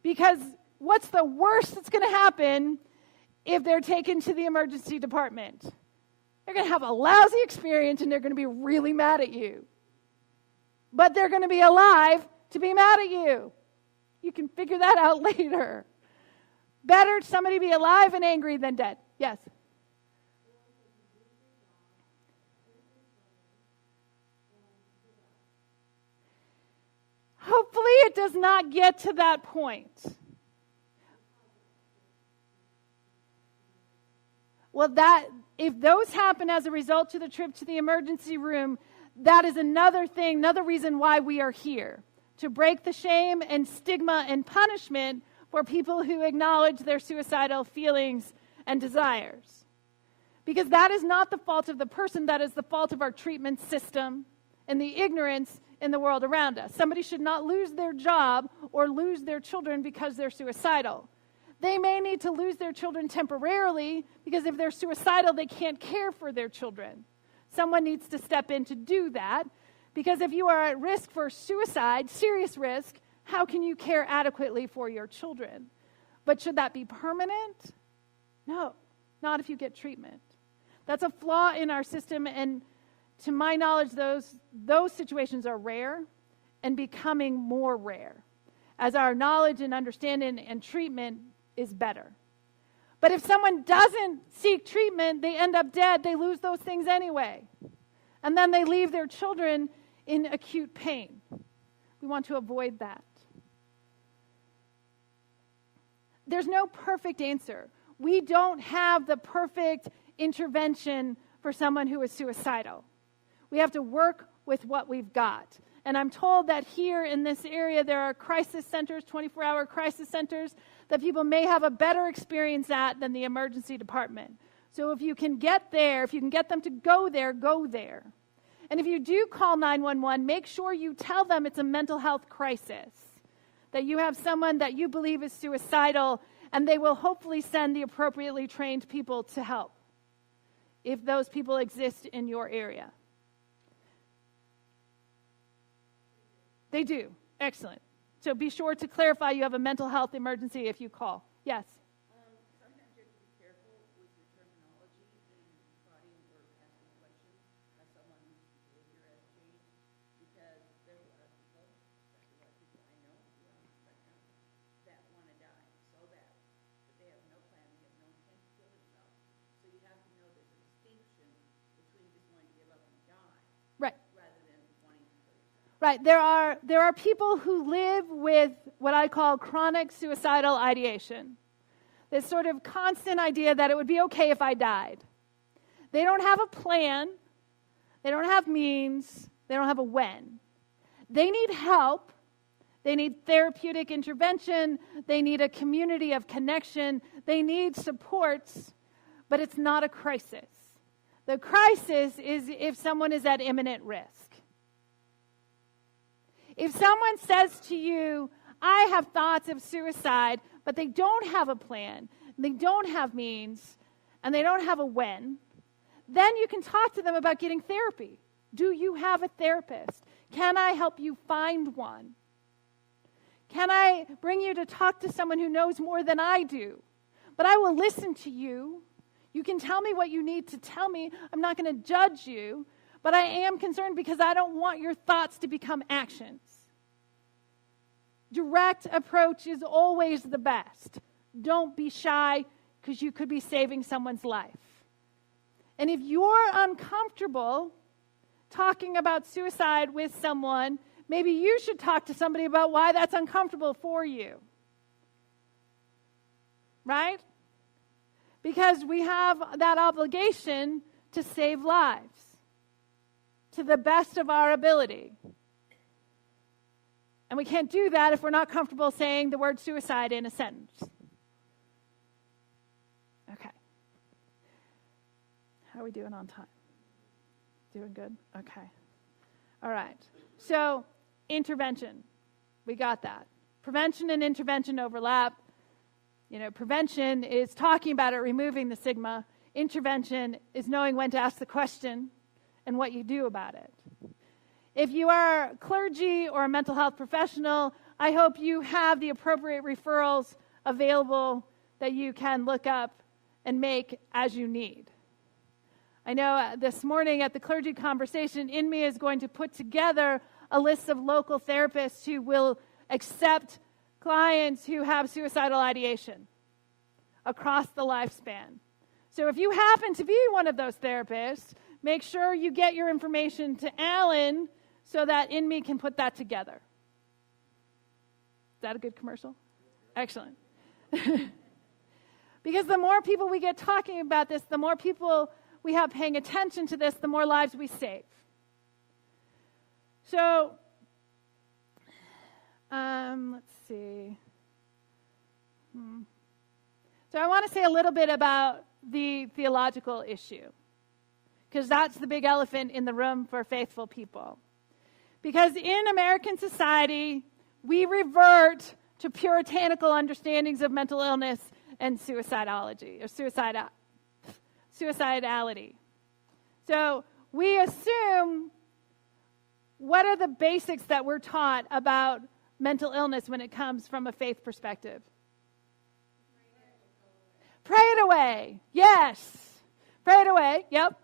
Because what's the worst that's going to happen if they're taken to the emergency department? They're going to have a lousy experience and they're going to be really mad at you. But they're going to be alive to be mad at you. You can figure that out later. Better somebody be alive and angry than dead. Yes. Hopefully it does not get to that point. Well, if those happen as a result of the trip to the emergency room, that is another thing, another reason why we are here. To break the shame and stigma and punishment for people who acknowledge their suicidal feelings and desires. Because that is not the fault of the person, that is the fault of our treatment system and the ignorance in the world around us. Somebody should not lose their job or lose their children because they're suicidal. They may need to lose their children temporarily because if they're suicidal, they can't care for their children. Someone needs to step in to do that because if you are at risk for suicide, serious risk, how can you care adequately for your children? But should that be permanent? No, not if you get treatment. That's a flaw in our system, and to my knowledge, those situations are rare and becoming more rare as our knowledge and understanding and treatment is better. But if someone doesn't seek treatment, they end up dead, they lose those things anyway. And then they leave their children in acute pain. We want to avoid that. There's no perfect answer. We don't have the perfect intervention for someone who is suicidal. We have to work with what we've got. And I'm told that here in this area there are crisis centers, 24-hour crisis centers, that people may have a better experience at than the emergency department. So if you can get there, if you can get them to go there, go there. And if you do call 911, make sure you tell them it's a mental health crisis, that you have someone that you believe is suicidal, and they will hopefully send the appropriately trained people to help, if those people exist in your area. They do. Excellent. So be sure to clarify you have a mental health emergency if you call. Yes? Sometimes you have to be careful with your terminology in prodding or asking questions as someone whose behavior has changed, because there's a lot of people, especially a lot of people I know who are on the spectrum, that want to die so bad, but they have no plan, they have no intent to kill themselves. So you have to know there's a distinction between just wanting to give up and die. Right. Rather than wanting to kill yourself. Right. There are people who live with what I call chronic suicidal ideation. This sort of constant idea that it would be okay if I died. They don't have a plan. They don't have means. They don't have a when. They need help. They need therapeutic intervention. They need a community of connection. They need supports, but it's not a crisis. The crisis is if someone is at imminent risk. If someone says to you, I have thoughts of suicide, but they don't have a plan, they don't have means, and they don't have a when, then you can talk to them about getting therapy. Do you have a therapist? Can I help you find one? Can I bring you to talk to someone who knows more than I do? But I will listen to you. You can tell me what you need to tell me. I'm not going to judge you. But I am concerned because I don't want your thoughts to become actions. Direct approach is always the best. Don't be shy because you could be saving someone's life. And if you're uncomfortable talking about suicide with someone, maybe you should talk to somebody about why that's uncomfortable for you. Right? Because we have that obligation to save lives to the best of our ability. And we can't do that if we're not comfortable saying the word suicide in a sentence. Okay. How are we doing on time? Doing good? Okay. All right. So, intervention. We got that. Prevention and intervention overlap. Prevention is talking about it, removing the stigma. Intervention is knowing when to ask the question and what you do about it. If you are clergy or a mental health professional, I hope you have the appropriate referrals available that you can look up and make as you need. I know this morning at the clergy conversation, INME is going to put together a list of local therapists who will accept clients who have suicidal ideation. across the lifespan. So if you happen to be one of those therapists, make sure you get your information to Alan so that InMe can put that together. Is that a good commercial? Excellent. Because the more people we get talking about this, the more people we have paying attention to this, the more lives we save. So, let's see. So I want to say a little bit about the theological issue, because that's the big elephant in the room for faithful people. Because in American society, we revert to puritanical understandings of mental illness and suicidality. So we assume, what are the basics that we're taught about mental illness when it comes from a faith perspective? Pray it away. Yes. Pray it away. Yep.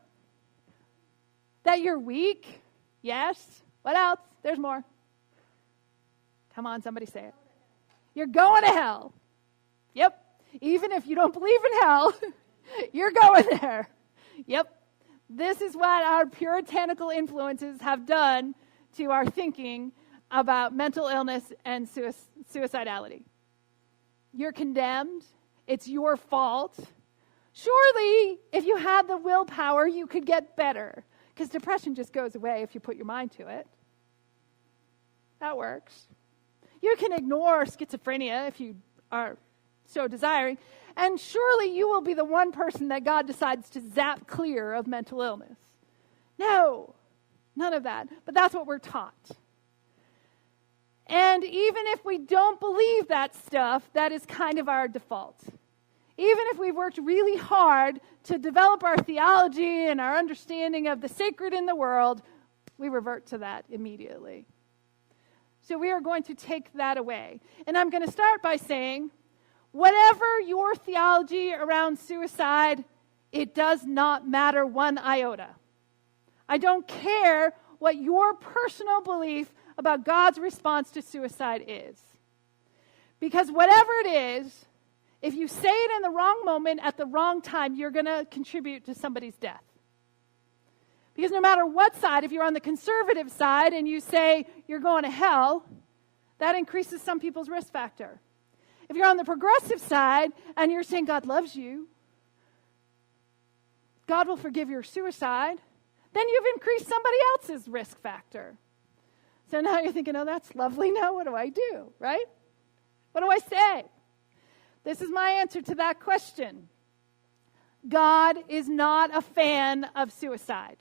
That you're weak. Yes. What else? There's more. Come on, somebody say it. You're going to hell. Yep. Even if you don't believe in hell, you're going there. Yep. This is what our puritanical influences have done to our thinking about mental illness and suicidality. You're condemned. It's your fault. Surely, if you had the willpower, you could get better. Because depression just goes away if you put your mind to it. That works. You can ignore schizophrenia if you are so desiring. And surely you will be the one person that God decides to zap clear of mental illness. No, none of that. But that's what we're taught. And even if we don't believe that stuff, that is kind of our default. Even if we've worked really hard to develop our theology and our understanding of the sacred in the world, we revert to that immediately. So we are going to take that away. And I'm going to start by saying, whatever your theology around suicide, it does not matter one iota. I don't care what your personal belief about God's response to suicide is. Because whatever it is, if you say it in the wrong moment at the wrong time, you're going to contribute to somebody's death. Because no matter what side, if you're on the conservative side and you say you're going to hell, that increases some people's risk factor. If you're on the progressive side and you're saying God loves you, God will forgive your suicide, then you've increased somebody else's risk factor. So now you're thinking, oh, that's lovely. Now what do I do, right? What do I say? This is my answer to that question. God is not a fan of suicide.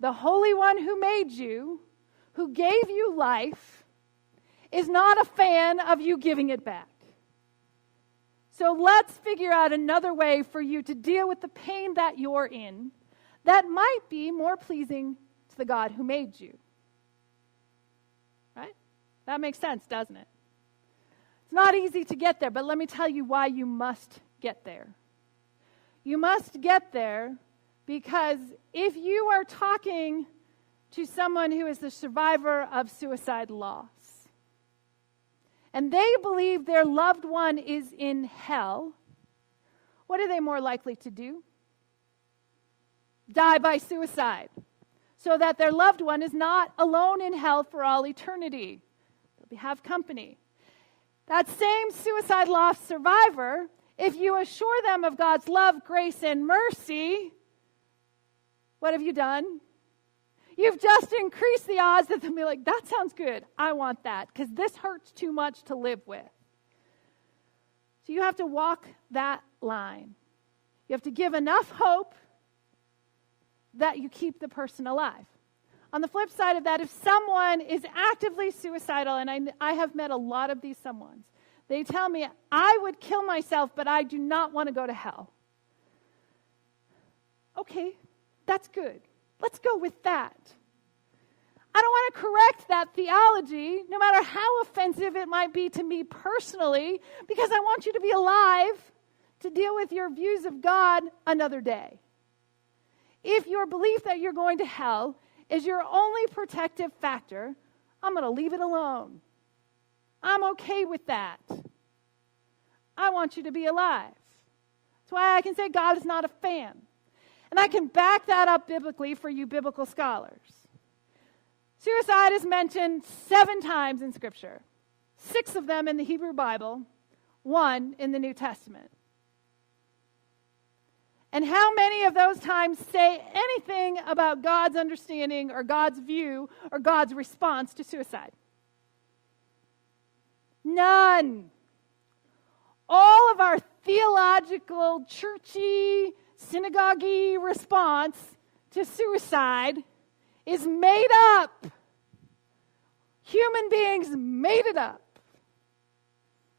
The Holy One who made you, who gave you life, is not a fan of you giving it back. So let's figure out another way for you to deal with the pain that you're in that might be more pleasing to the God who made you. Right? That makes sense, doesn't it? It's not easy to get there, but let me tell you why you must get there. You must get there because if you are talking to someone who is the survivor of suicide loss, and they believe their loved one is in hell, what are they more likely to do? Die by suicide, so that their loved one is not alone in hell for all eternity. They'll have company. That same suicide loss survivor, if you assure them of God's love, grace, and mercy, what have you done? You've just increased the odds that they'll be like, that sounds good. I want that because this hurts too much to live with. So you have to walk that line. You have to give enough hope that you keep the person alive. On the flip side of that, if someone is actively suicidal, and I have met a lot of these someones, they tell me, I would kill myself, but I do not want to go to hell. Okay, that's good. Let's go with that. I don't want to correct that theology, no matter how offensive it might be to me personally, because I want you to be alive to deal with your views of God another day. If your belief that you're going to hell is your only protective factor, I'm going to leave it alone. I'm okay with that. I want you to be alive. That's why I can say God is not a fan. And I can back that up biblically for you biblical scholars. Suicide is mentioned 7 times in Scripture. 6 of them in the Hebrew Bible, 1 in the New Testament. And how many of those times say anything about God's understanding or God's view or God's response to suicide? None. All of our theological, churchy, synagogue-y response to suicide is made up. Human beings made it up.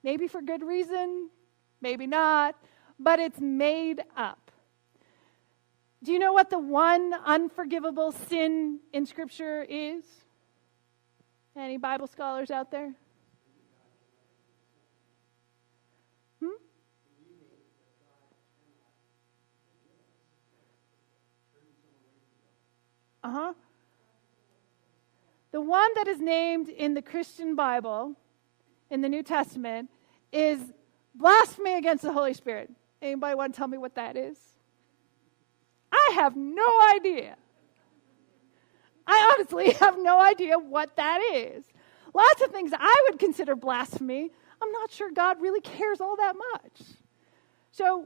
Maybe for good reason, maybe not, but it's made up. Do you know what the one unforgivable sin in Scripture is? Any Bible scholars out there? The one that is named in the Christian Bible, in the New Testament, is blasphemy against the Holy Spirit. Anybody want to tell me what that is? I have no idea. I honestly have no idea what that is. Lots of things I would consider blasphemy. I'm not sure God really cares all that much. So,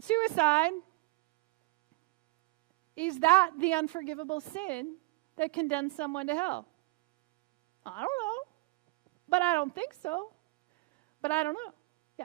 suicide, is that the unforgivable sin that condemns someone to hell? I don't know. But I don't think so. But I don't know. Yeah.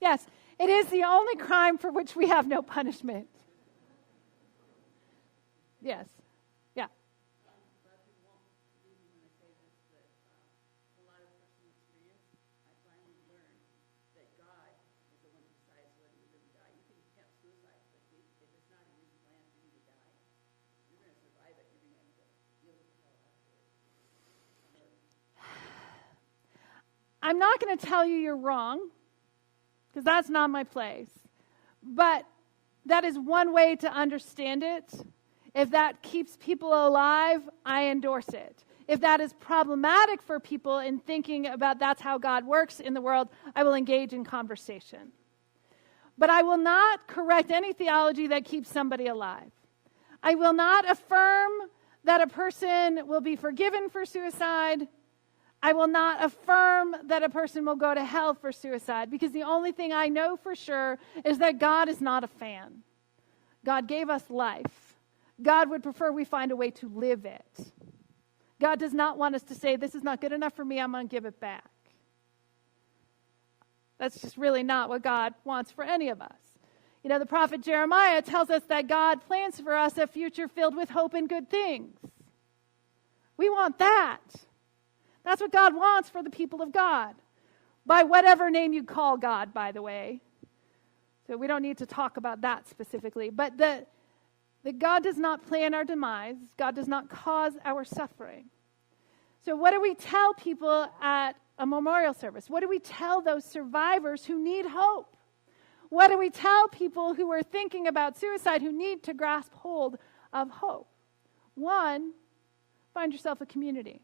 Yes, it is the only crime for which we have no punishment. Yes. Yeah. A lot of people won't believe me when I say this, but a lot of personal experience, I finally learned that God is the one who decides whether you're going to die. You can attempt suicide, but if it's not in His plan for you to die, you're going to survive it. You're going to have to deal with hell afterwards. I'm not going to tell you you're wrong, because that's not my place. But that is one way to understand it. If that keeps people alive, I endorse it. If that is problematic for people in thinking about that's how God works in the world, I will engage in conversation. But I will not correct any theology that keeps somebody alive. I will not affirm that a person will be forgiven for suicide. I will not affirm that a person will go to hell for suicide, because the only thing I know for sure is that God is not a fan. God gave us life. God would prefer we find a way to live it. God does not want us to say, this is not good enough for me, I'm going to give it back. That's just really not what God wants for any of us. You know, the prophet Jeremiah tells us that God plans for us a future filled with hope and good things. We want that. That's what God wants for the people of God. By whatever name you call God, by the way. So we don't need to talk about that specifically. But that God does not plan our demise. God does not cause our suffering. So what do we tell people at a memorial service? What do we tell those survivors who need hope? What do we tell people who are thinking about suicide, who need to grasp hold of hope? 1, find yourself a community.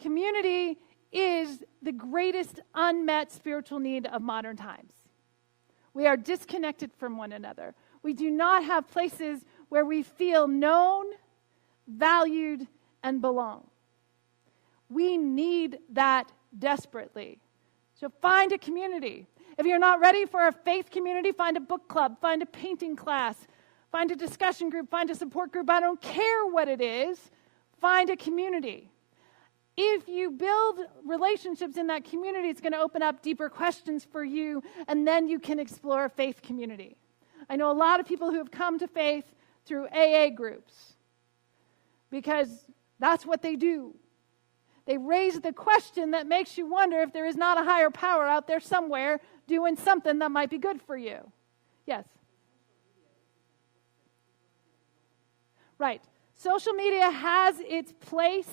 Community is the greatest unmet spiritual need of modern times. We are disconnected from one another. We do not have places where we feel known, valued, and belong. We need that desperately. So find a community. If you're not ready for a faith community, find a book club, find a painting class, find a discussion group, find a support group. I don't care what it is. Find a community. If you build relationships in that community, it's going to open up deeper questions for you, and then you can explore a faith community. I know a lot of people who have come to faith through AA groups because that's what they do. They raise the question that makes you wonder if there is not a higher power out there somewhere doing something that might be good for you. Yes? Right. Social media has its place.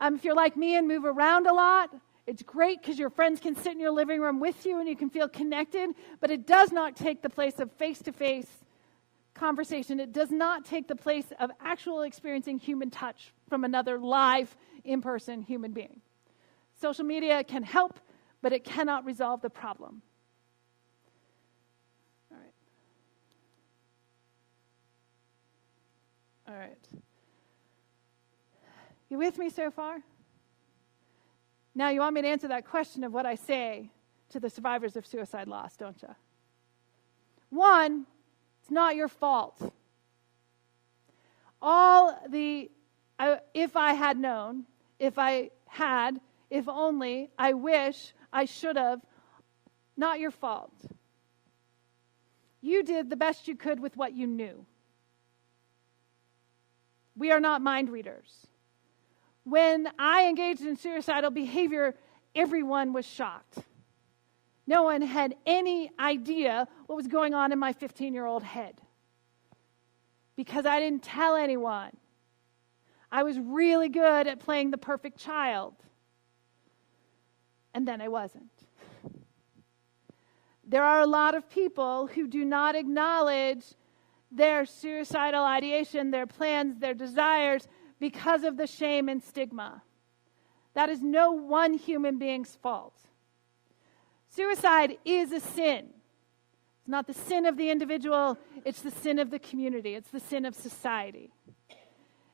If you're like me and move around a lot, It's great because your friends can sit in your living room with you and you can feel connected, but it does not take the place of face-to-face conversation. It does not take the place of actual experiencing human touch from another live, in-person human being. Social media can help, but it cannot resolve the problem. All right. You with me so far? Now you want me to answer that question of what I say to the survivors of suicide loss, don't you? One, it's not your fault. If I had known, if only, I wish, I should have, not your fault. You did the best you could with what you knew. We are not mind readers. When I engaged in suicidal behavior, everyone was shocked. No one had any idea what was going on in my 15-year-old head. Because I didn't tell anyone. I was really good at playing the perfect child. And then I wasn't. There are a lot of people who do not acknowledge their suicidal ideation, their plans, their desires, because of the shame and stigma. That is no one human being's fault. Suicide is a sin. It's not the sin of the individual, it's the sin of the community. It's the sin of society.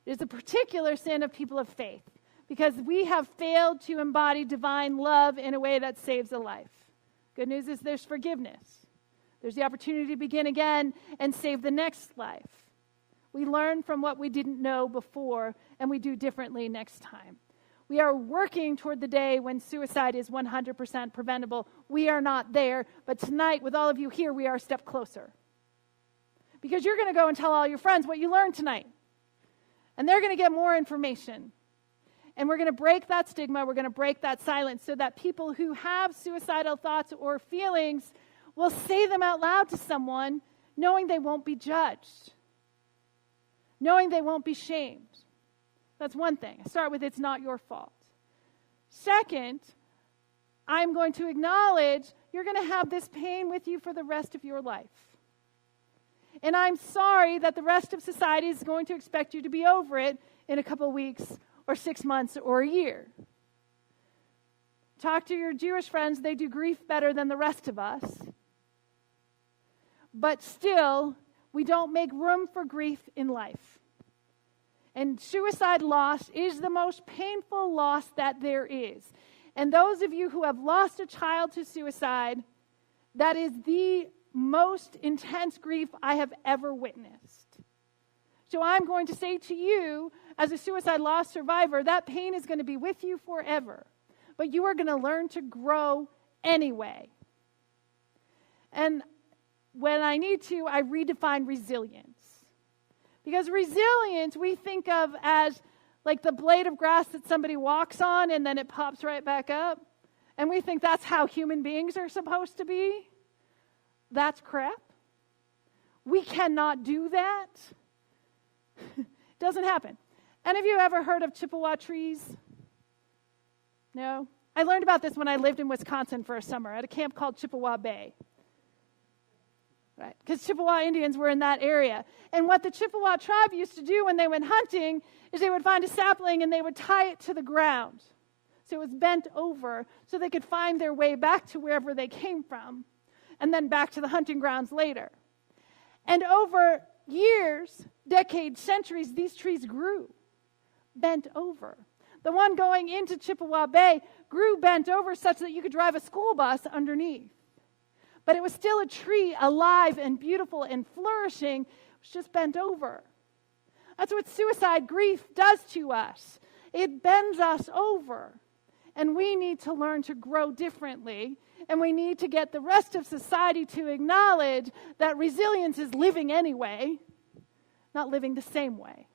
It is a particular sin of people of faith, because we have failed to embody divine love in a way that saves a life. Good news is there's forgiveness. There's the opportunity to begin again and save the next life. We learn from what we didn't know before, and we do differently next time. We are working toward the day when suicide is 100% preventable. We are not there, but tonight, with all of you here, we are a step closer. Because you're going to go and tell all your friends what you learned tonight. And they're going to get more information. And we're going to break that stigma. We're going to break that silence so that people who have suicidal thoughts or feelings will say them out loud to someone, knowing they won't be judged, knowing they won't be shamed. That's one thing. I start with it's not your fault. Second, I'm going to acknowledge you're going to have this pain with you for the rest of your life. And I'm sorry that the rest of society is going to expect you to be over it in a couple of weeks or 6 months or a year. Talk to your Jewish friends. They do grief better than the rest of us. But still, we don't make room for grief in life. And suicide loss is the most painful loss that there is. And those of you who have lost a child to suicide, that is the most intense grief I have ever witnessed. So I'm going to say to you, as a suicide loss survivor, that pain is going to be with you forever. But you are going to learn to grow anyway. And when I need to, I redefine resilience. Because resilience we think of as like the blade of grass that somebody walks on and then it pops right back up. And we think that's how human beings are supposed to be. That's crap. We cannot do that. It doesn't happen. Any of you ever heard of Chippewa trees? No? I learned about this when I lived in Wisconsin for a summer at a camp called Chippewa Bay. Right? Because Chippewa Indians were in that area. And what the Chippewa tribe used to do when they went hunting is they would find a sapling and they would tie it to the ground. So it was bent over so they could find their way back to wherever they came from and then back to the hunting grounds later. And over years, decades, centuries, these trees grew bent over. The one going into Chippewa Bay grew bent over such that you could drive a school bus underneath. But it was still a tree, alive and beautiful and flourishing. It was just bent over. That's what suicide grief does to us. It bends us over. And we need to learn to grow differently. And we need to get the rest of society to acknowledge that resilience is living anyway, not living the same way.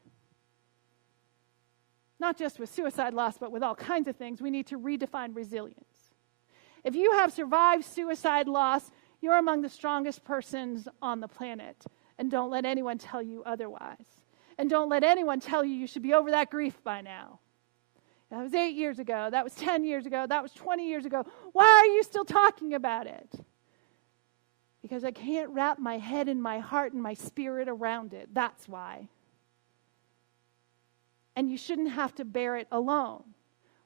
Not just with suicide loss, but with all kinds of things. We need to redefine resilience. If you have survived suicide loss, you're among the strongest persons on the planet. And don't let anyone tell you otherwise. And don't let anyone tell you you should be over that grief by now. That was 8 years ago. That was 10 years ago. That was 20 years ago. Why are you still talking about it? Because I can't wrap my head and my heart and my spirit around it. That's why. And you shouldn't have to bear it alone.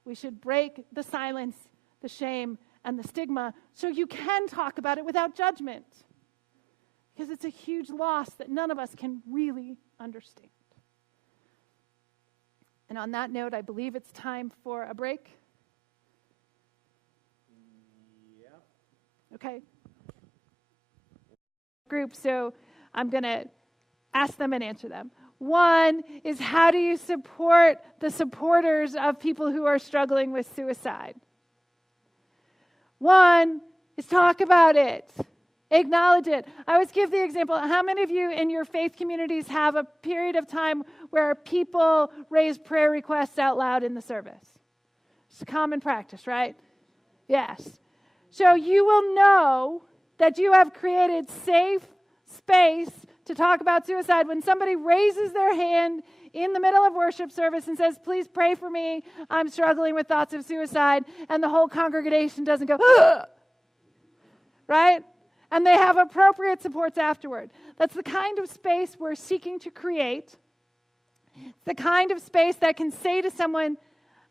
We should break the silence, the shame, and the stigma so you can talk about it without judgment. Because it's a huge loss that none of us can really understand. And on that note, I believe it's time for a break. Yeah. Okay. Group, so I'm going to ask them and answer them. One is, how do you support the supporters of people who are struggling with suicide? One is talk about it. Acknowledge it. I always give the example, how many of you in your faith communities have a period of time where people raise prayer requests out loud in the service? It's a common practice, right? Yes. So you will know that you have created safe space to talk about suicide when somebody raises their hand in the middle of worship service and says, please pray for me, I'm struggling with thoughts of suicide, and the whole congregation doesn't go, ugh! Right? And they have appropriate supports afterward. That's the kind of space we're seeking to create. It's the kind of space that can say to someone,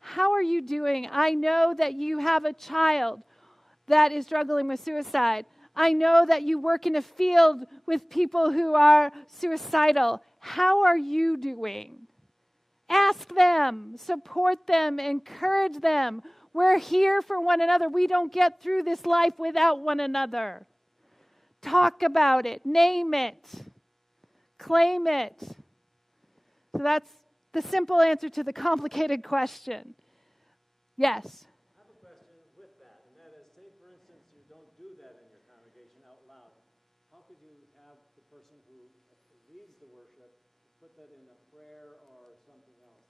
how are you doing? I know that you have a child that is struggling with suicide. I know that you work in a field with people who are suicidal. How are you doing? Ask them, support them, encourage them. We're here for one another. We don't get through this life without one another. Talk about it, name it, claim it. So that's the simple answer to the complicated question. Yes? I have a question with that, and that is, say for instance you don't do that in your congregation out loud. How could you have the person who leads the worship put that in a prayer or something else?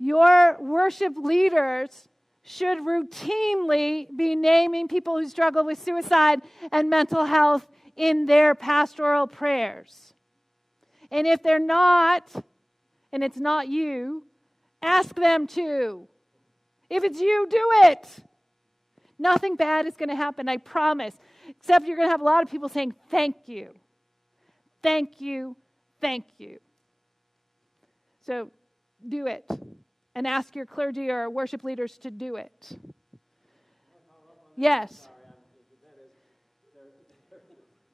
Your worship leaders should routinely be naming people who struggle with suicide and mental health in their pastoral prayers. And if they're not, and it's not you, ask them to. If it's you, do it. Nothing bad is going to happen, I promise. Except you're going to have a lot of people saying, thank you. Thank you. Thank you. So do it. And ask your clergy or worship leaders to do it. Yes.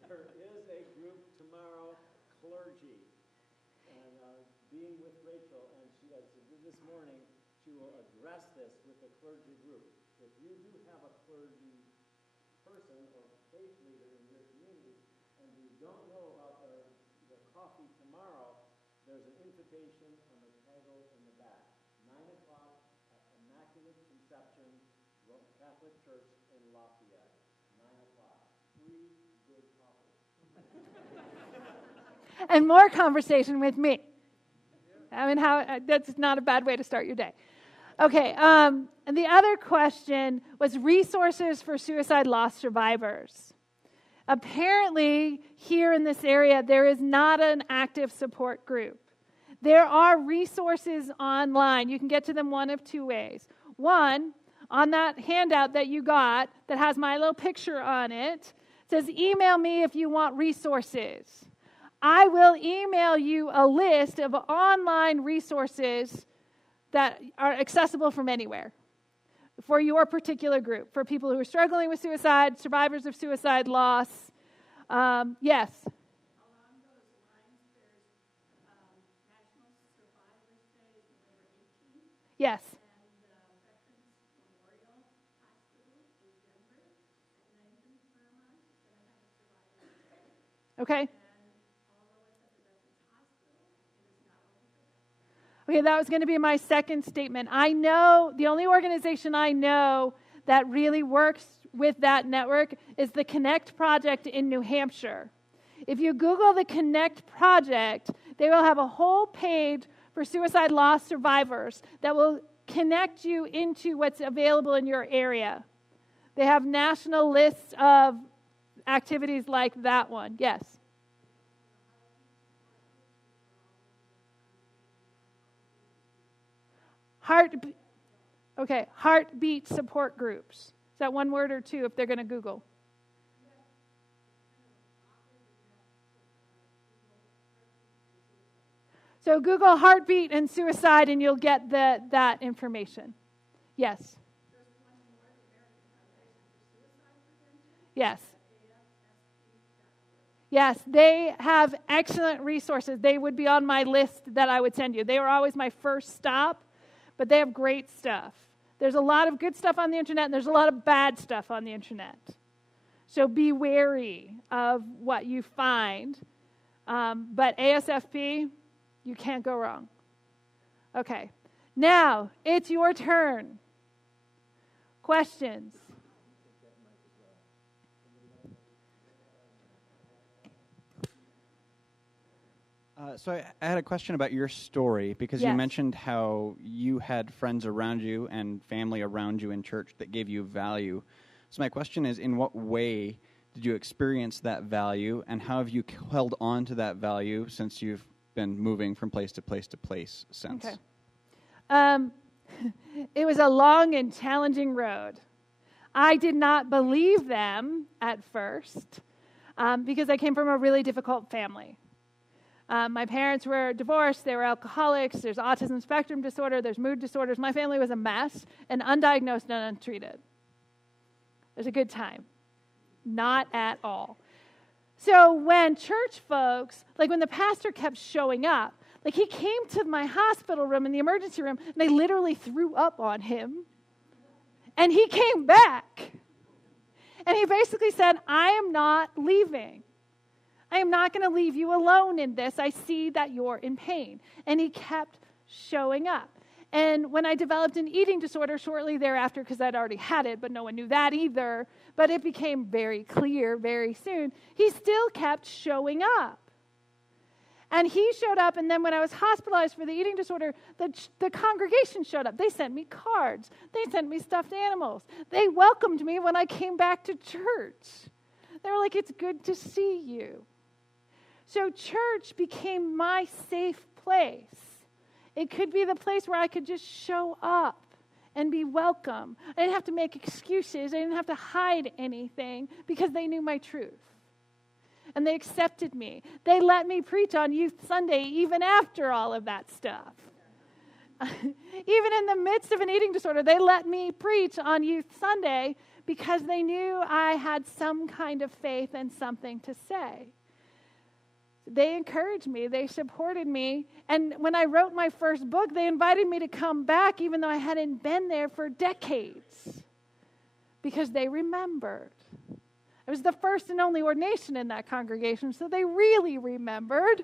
There is a group tomorrow, clergy, and being with Rachel, and she has this morning, she will address this with the clergy group. If you do have a clergy person or faith leader in your community, and you don't know about the coffee tomorrow, there's an invitation on the table in the back. 9 o'clock at Immaculate Conception Catholic Church in Lafayette. 9 o'clock. Free good coffee. And more conversation with me. I mean, that's not a bad way to start your day. Okay, and the other question was resources for suicide loss survivors. Apparently, here in this area, there is not an active support group. There are resources online. You can get to them one of two ways. One, on that handout that you got that has my little picture on it, says email me if you want resources. I will email you a list of online resources that are accessible from anywhere for your particular group, for people who are struggling with suicide, survivors of suicide loss. Yes? Along those lines, there's National Survivors Day, November 18th, Yes. and the Veterans Memorial Hospital in Denver at 9th and Paramount is going to have a Survivors Day. Okay. And although it's at the Veterans Hospital, it is not open for that. Okay, that was going to be my second statement. I know, the only organization I know that really works with that network is the Connect Project in New Hampshire. If you Google the Connect Project, they will have a whole page for suicide loss survivors that will connect you into what's available in your area. They have national lists of activities like that one. Yes? Okay, heartbeat support groups. Is that one word or two if they're going to Google? So Google heartbeat and suicide and you'll get that information. Yes. Yes. Yes, they have excellent resources. They would be on my list that I would send you. They were always my first stop, but they have great stuff. There's a lot of good stuff on the internet, and there's a lot of bad stuff on the internet. So be wary of what you find. But ASFP, you can't go wrong. Okay, now it's your turn. Questions? So I had a question about your story, because you mentioned how you had friends around you and family around you in church that gave you value. So my question is, in what way did you experience that value, and how have you held on to that value since you've been moving from place to place to place since? Okay. It was a long and challenging road. I did not believe them at first because I came from a really difficult family. My parents were divorced, they were alcoholics, there's autism spectrum disorder, there's mood disorders. My family was a mess and undiagnosed and untreated. It was a good time. Not at all. So when church folks, like when the pastor kept showing up, like he came to my hospital room in the emergency room and they literally threw up on him. And he came back. And he basically said, I am not leaving. I am not going to leave you alone in this. I see that you're in pain. And he kept showing up. And when I developed an eating disorder shortly thereafter, because I'd already had it, but no one knew that either, but it became very clear very soon, he still kept showing up. And he showed up, and then when I was hospitalized for the eating disorder, the congregation showed up. They sent me cards. They sent me stuffed animals. They welcomed me when I came back to church. They were like, it's good to see you. So church became my safe place. It could be the place where I could just show up and be welcome. I didn't have to make excuses. I didn't have to hide anything because they knew my truth. And they accepted me. They let me preach on Youth Sunday even after all of that stuff. Even in the midst of an eating disorder, they let me preach on Youth Sunday because they knew I had some kind of faith and something to say. They encouraged me. They supported me. And when I wrote my first book, they invited me to come back even though I hadn't been there for decades because they remembered. I was the first and only ordination in that congregation, so they really remembered.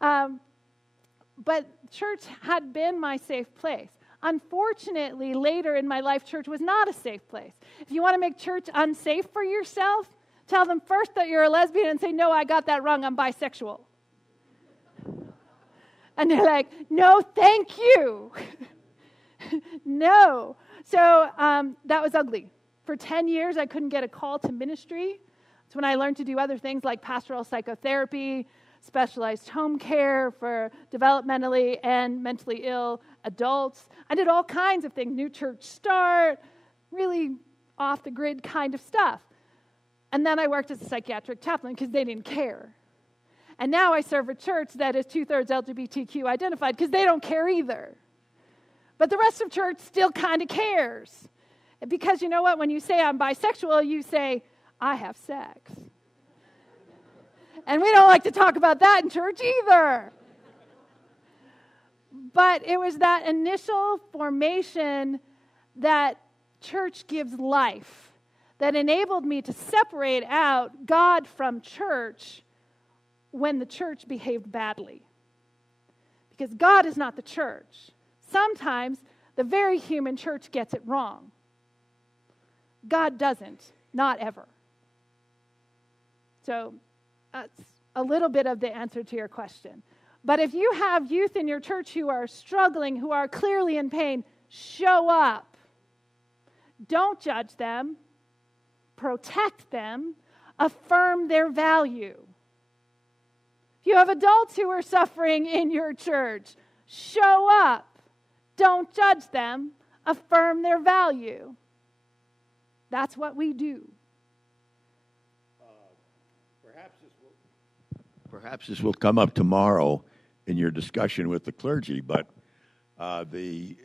But church had been my safe place. Unfortunately, later in my life, church was not a safe place. If you want to make church unsafe for yourself, tell them first that you're a lesbian and say, no, I got that wrong, I'm bisexual. And they're like, no, thank you. No. So that was ugly. For 10 years, I couldn't get a call to ministry. That's when I learned to do other things like pastoral psychotherapy, specialized home care for developmentally and mentally ill adults. I did all kinds of things, new church start, really off-the-grid kind of stuff. And then I worked as a psychiatric chaplain because they didn't care. And now I serve a church that is 2/3 LGBTQ identified because they don't care either. But the rest of church still kind of cares. Because you know what? When you say I'm bisexual, you say, I have sex. And we don't like to talk about that in church either. But it was that initial formation that church gives life that enabled me to separate out God from church when the church behaved badly. Because God is not the church. Sometimes the very human church gets it wrong. God doesn't, not ever. So that's a little bit of the answer to your question. But if you have youth in your church who are struggling, who are clearly in pain, show up. Don't judge them. Protect them. Affirm their value. If you have adults who are suffering in your church, show up. Don't judge them. Affirm their value. That's what we do. Perhaps this will come up tomorrow in your discussion with the clergy, but the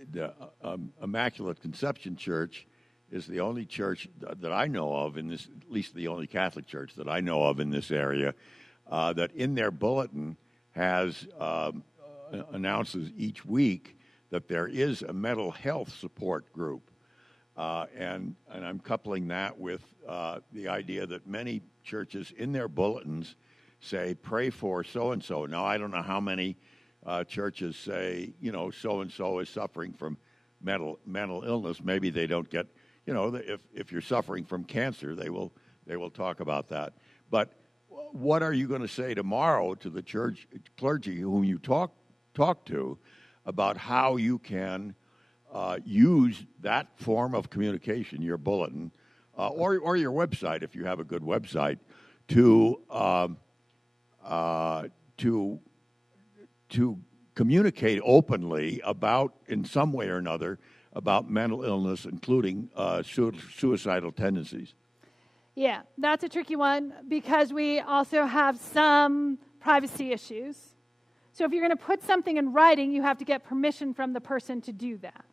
Immaculate Conception Church is the only church that I know of in this, at least the only Catholic church that I know of in this area, that in their bulletin has announces each week that there is a mental health support group. And I'm coupling that with the idea that many churches in their bulletins say, pray for so-and-so. Now, I don't know how many churches say, so-and-so is suffering from mental illness. Maybe they don't get, if you're suffering from cancer, they will talk about that. But what are you going to say tomorrow to the church clergy whom you talk to about how you can use that form of communication, your bulletin, or your website, if you have a good website, to communicate openly about, in some way or another, about mental illness, including suicidal tendencies? Yeah, that's a tricky one because we also have some privacy issues. So if you're going to put something in writing, you have to get permission from the person to do that.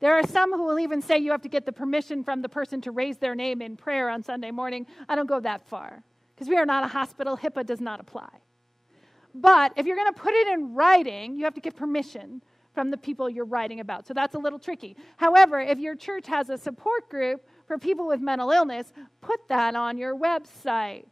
There are some who will even say you have to get the permission from the person to raise their name in prayer on Sunday morning. I don't go that far because we are not a hospital. HIPAA does not apply. But if you're going to put it in writing, you have to get permission from the people you're writing about. So that's a little tricky. However, if your church has a support group for people with mental illness, put that on your website.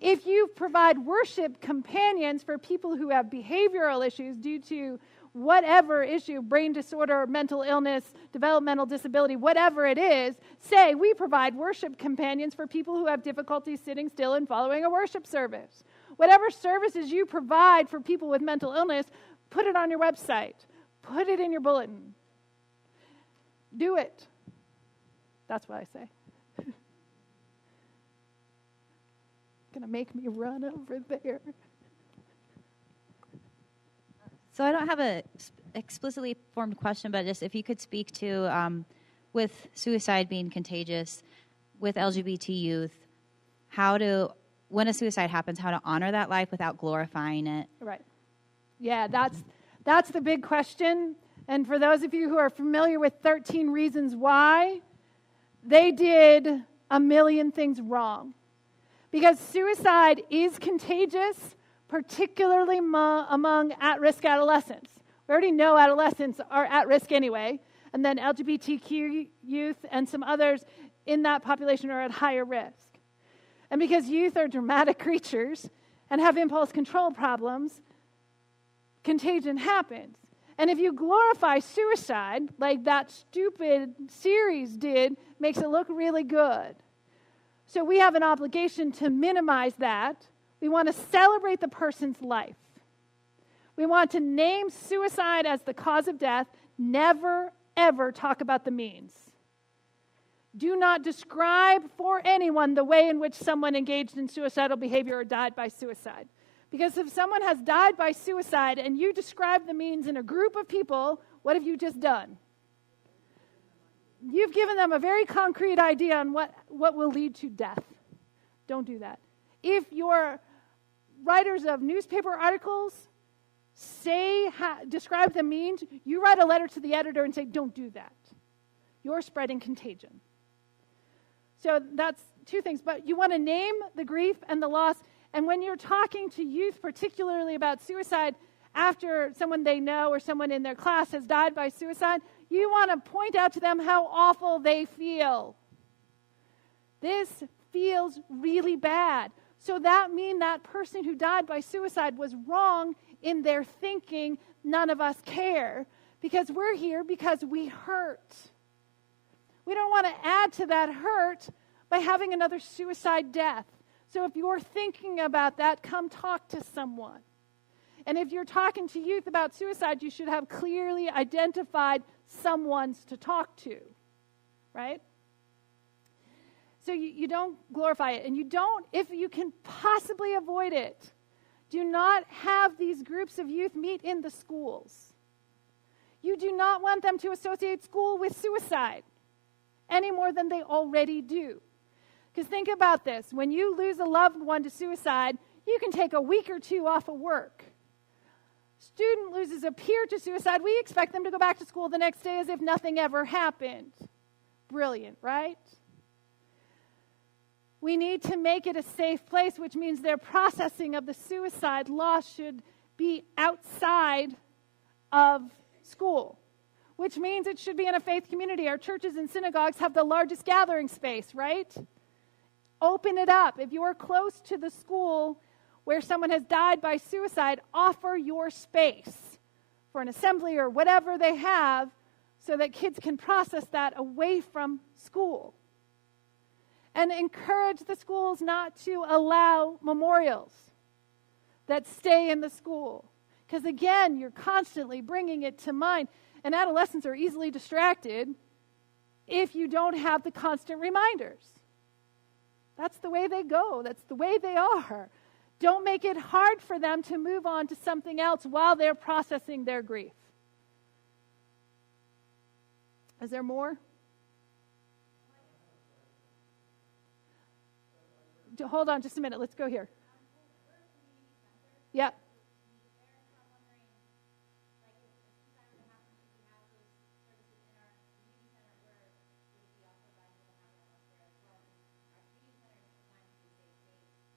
If you provide worship companions for people who have behavioral issues due to whatever issue, brain disorder, mental illness, developmental disability, whatever it is, say we provide worship companions for people who have difficulty sitting still and following a worship service. Whatever services you provide for people with mental illness, put it on your website. Put it in your bulletin. Do it. That's what I say. Going to make me run over there. So I don't have a explicitly formed question, but just if you could speak to, with suicide being contagious, with LGBT youth, when a suicide happens, how to honor that life without glorifying it. Right. Yeah, that's the big question. And for those of you who are familiar with 13 Reasons Why, they did a million things wrong. Because suicide is contagious, particularly among at-risk adolescents. We already know adolescents are at risk anyway, and then LGBTQ youth and some others in that population are at higher risk. And because youth are dramatic creatures and have impulse control problems, contagion happens. And if you glorify suicide, like that stupid series did, makes it look really good. So we have an obligation to minimize that. We want to celebrate the person's life. We want to name suicide as the cause of death. Never, ever talk about the means. Do not describe for anyone the way in which someone engaged in suicidal behavior or died by suicide. Because if someone has died by suicide and you describe the means in a group of people, what have you just done? You've given them a very concrete idea on what will lead to death. Don't do that. If your writers of newspaper articles describe the means, you write a letter to the editor and say, don't do that. You're spreading contagion. So that's two things. But you want to name the grief and the loss. And when you're talking to youth, particularly about suicide, after someone they know or someone in their class has died by suicide, you want to point out to them how awful they feel. This feels really bad. So that means that person who died by suicide was wrong in their thinking. None of us care because we're here because we hurt. We don't want to add to that hurt by having another suicide death. So if you're thinking about that, come talk to someone. And if you're talking to youth about suicide, you should have clearly identified someone's to talk to, right? So you don't glorify it. And you don't, if you can possibly avoid it, do not have these groups of youth meet in the schools. You do not want them to associate school with suicide any more than they already do. Because think about this. When you lose a loved one to suicide, you can take a week or two off of work. Student loses a peer to suicide, we expect them to go back to school the next day as if nothing ever happened. Brilliant, right? We need to make it a safe place, which means their processing of the suicide loss should be outside of school, which means it should be in a faith community. Our churches and synagogues have the largest gathering space, right? Open it up. If you're close to the school where someone has died by suicide, offer your space for an assembly or whatever they have so that kids can process that away from school. And encourage the schools not to allow memorials that stay in the school. Because again, you're constantly bringing it to mind. And adolescents are easily distracted if you don't have the constant reminders. That's the way they go. That's the way they are. Don't make it hard for them to move on to something else while they're processing their grief. Is there more? Hold on just a minute. Let's go here. Yep.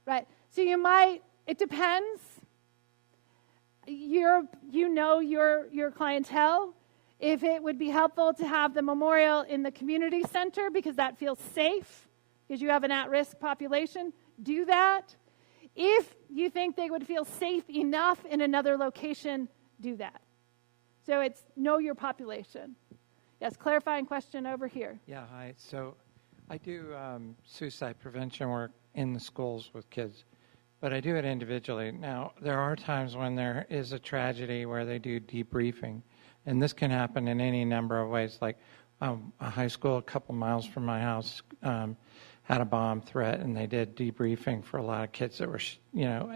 Right. So you might, it depends. You know your clientele. If it would be helpful to have the memorial in the community center because that feels safe, because you have an at-risk population, do that. If you think they would feel safe enough in another location, do that. So it's know your population. Yes, clarifying question over here. Yeah, hi. So I do suicide prevention work in the schools with kids, but I do it individually. Now, there are times when there is a tragedy where they do debriefing, and this can happen in any number of ways. Like a high school a couple miles from my house had a bomb threat, and they did debriefing for a lot of kids that were,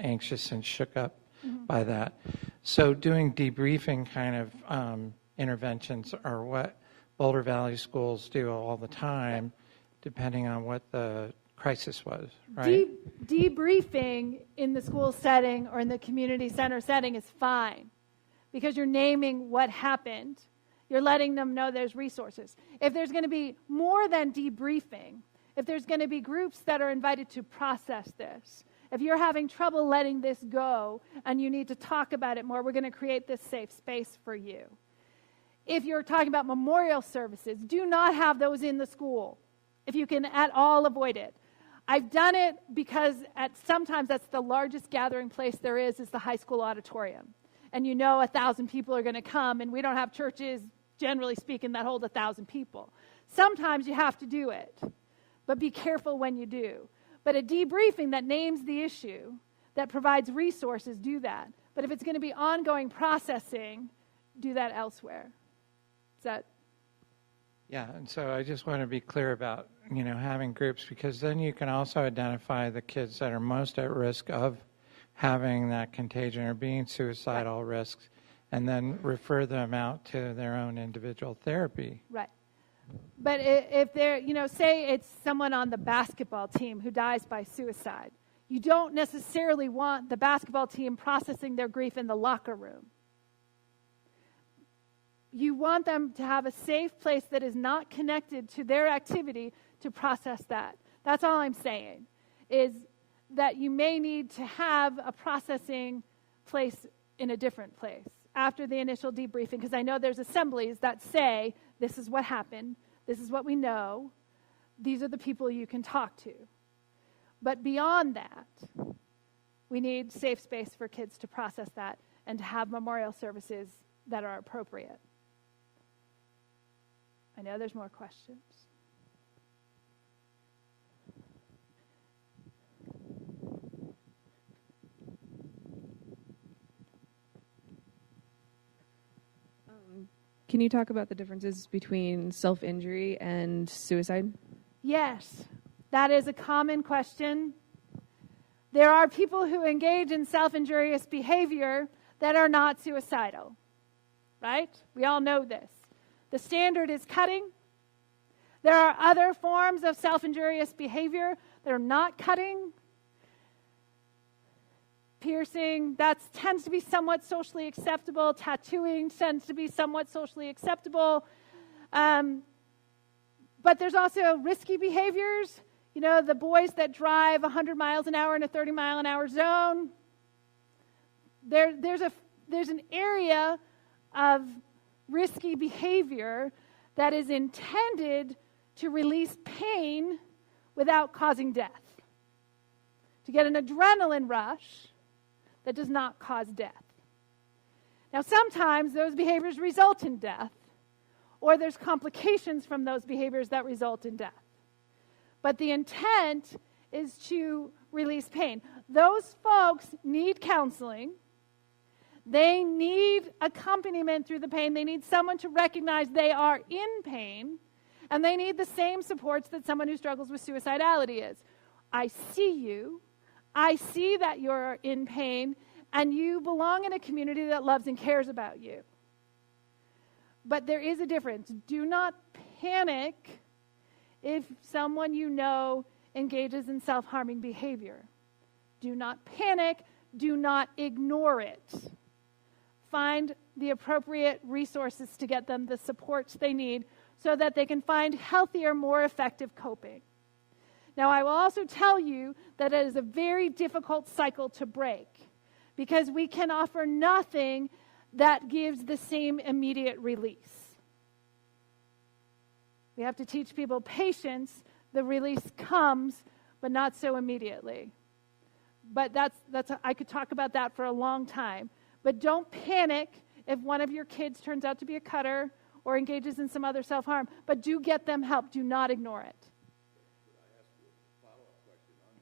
anxious and shook up by that. So doing debriefing kind of interventions are what Boulder Valley schools do all the time, depending on what the crisis was, right? Debriefing in the school setting or in the community center setting is fine because you're naming what happened. You're letting them know there's resources. If there's going to be more than debriefing, if there's going to be groups that are invited to process this, if you're having trouble letting this go and you need to talk about it more, we're going to create this safe space for you. If you're talking about memorial services, do not have those in the school if you can at all avoid it. I've done it because sometimes that's the largest gathering place there is the high school auditorium. And 1,000 people are going to come, and we don't have churches, generally speaking, that hold 1,000 people. Sometimes you have to do it, but be careful when you do. But a debriefing that names the issue, that provides resources, do that. But if it's going to be ongoing processing, do that elsewhere. Is that? Yeah, and so I just want to be clear about, having groups, because then you can also identify the kids that are most at risk of having that contagion or being suicidal risks, and then refer them out to their own individual therapy. Right. But if they're, say it's someone on the basketball team who dies by suicide, you don't necessarily want the basketball team processing their grief in the locker room. You want them to have a safe place that is not connected to their activity to process that. That's all I'm saying, is that you may need to have a processing place in a different place after the initial debriefing, because I know there's assemblies that say, this is what happened, this is what we know, these are the people you can talk to. But beyond that, we need safe space for kids to process that and to have memorial services that are appropriate. I know there's more questions. Can you talk about the differences between self-injury and suicide? Yes, that is a common question. There are people who engage in self-injurious behavior that are not suicidal. right? We all know this. The standard is cutting. There are other forms of self-injurious behavior that are not cutting. Piercing, that tends to be somewhat socially acceptable. Tattooing tends to be somewhat socially acceptable. But there's also risky behaviors. You know, the boys that drive 100 miles an hour in a 30-mile-an-hour zone. There's an area of risky behavior that is intended to release pain without causing death. To get an adrenaline rush that does not cause death. Now, sometimes those behaviors result in death, or there's complications from those behaviors that result in death. But the intent is to release pain. Those folks need counseling. They need accompaniment through the pain. They need someone to recognize they are in pain. And they need the same supports that someone who struggles with suicidality is. I see you. I see that you're in pain. And you belong in a community that loves and cares about you. But there is a difference. Do not panic if someone you know engages in self-harming behavior. Do not panic. Do not ignore it. Find the appropriate resources to get them the supports they need so that they can find healthier, more effective coping. Now, I will also tell you that it is a very difficult cycle to break because we can offer nothing that gives the same immediate release. We have to teach people patience. The release comes, but not so immediately. But I could talk about that for a long time. But don't panic if one of your kids turns out to be a cutter or engages in some other self-harm. But do get them help. Do not ignore it. Could I ask you a follow-up question on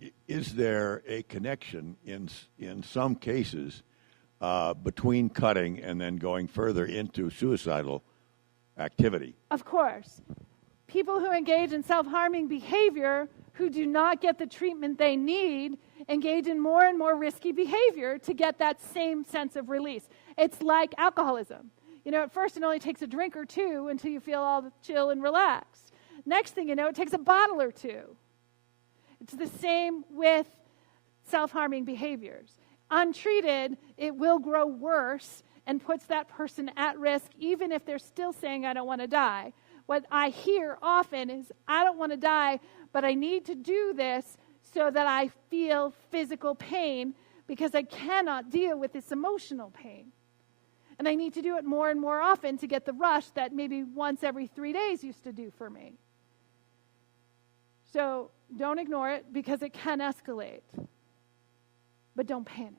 that? Is there a connection in some cases between cutting and then going further into suicidal activity? Of course. People who engage in self-harming behavior who do not get the treatment they need engage in more and more risky behavior to get that same sense of release. It's like alcoholism. You know, at first it only takes a drink or two until you feel all chill and relaxed. Next thing you know, it takes a bottle or two. It's the same with self-harming behaviors. Untreated, it will grow worse and puts that person at risk, even if they're still saying, I don't want to die. What I hear often is, I don't want to die, but I need to do this so that I feel physical pain because I cannot deal with this emotional pain. And I need to do it more and more often to get the rush that maybe once every 3 days used to do for me. So don't ignore it because it can escalate. But don't panic.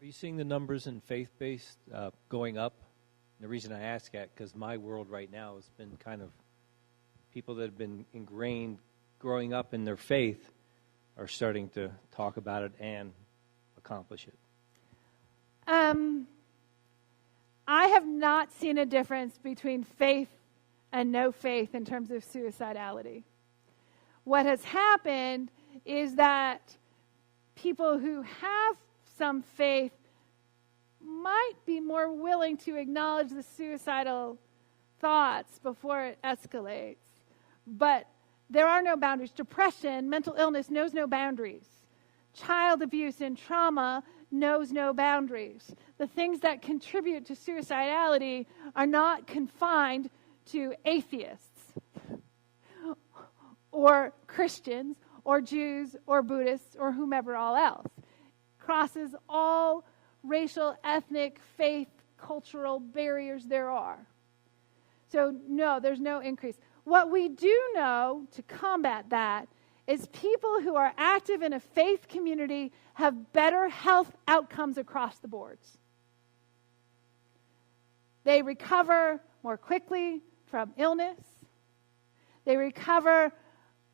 Are you seeing the numbers in faith-based going up? The reason I ask that, because my world right now has been kind of people that have been ingrained growing up in their faith are starting to talk about it and accomplish it. I have not seen a difference between faith and no faith in terms of suicidality. What has happened is that people who have some faith might be more willing to acknowledge the suicidal thoughts before it escalates. But there are no boundaries. Depression, mental illness knows no boundaries. Child abuse and trauma knows no boundaries. The things that contribute to suicidality are not confined to atheists or Christians or Jews or Buddhists or whomever all else. Crosses all racial, ethnic, faith, cultural barriers there are. So no, there's no increase. What we do know to combat that is people who are active in a faith community have better health outcomes across the boards. They recover more quickly from illness. They recover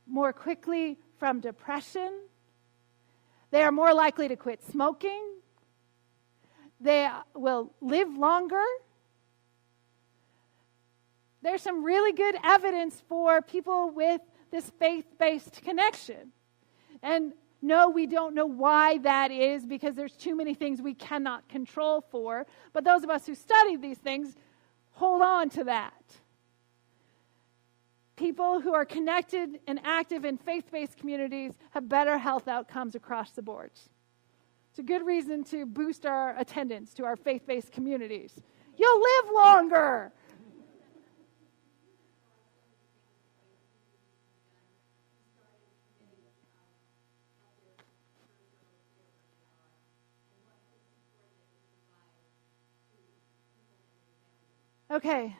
more quickly from depression. They are more likely to quit smoking. They will live longer. There's some really good evidence for people with this faith-based connection. And no, we don't know why that is, because there's too many things we cannot control for. But those of us who study these things hold on to that. People who are connected and active in faith-based communities have better health outcomes across the board. It's a good reason to boost our attendance to our faith-based communities. You'll live longer. Okay.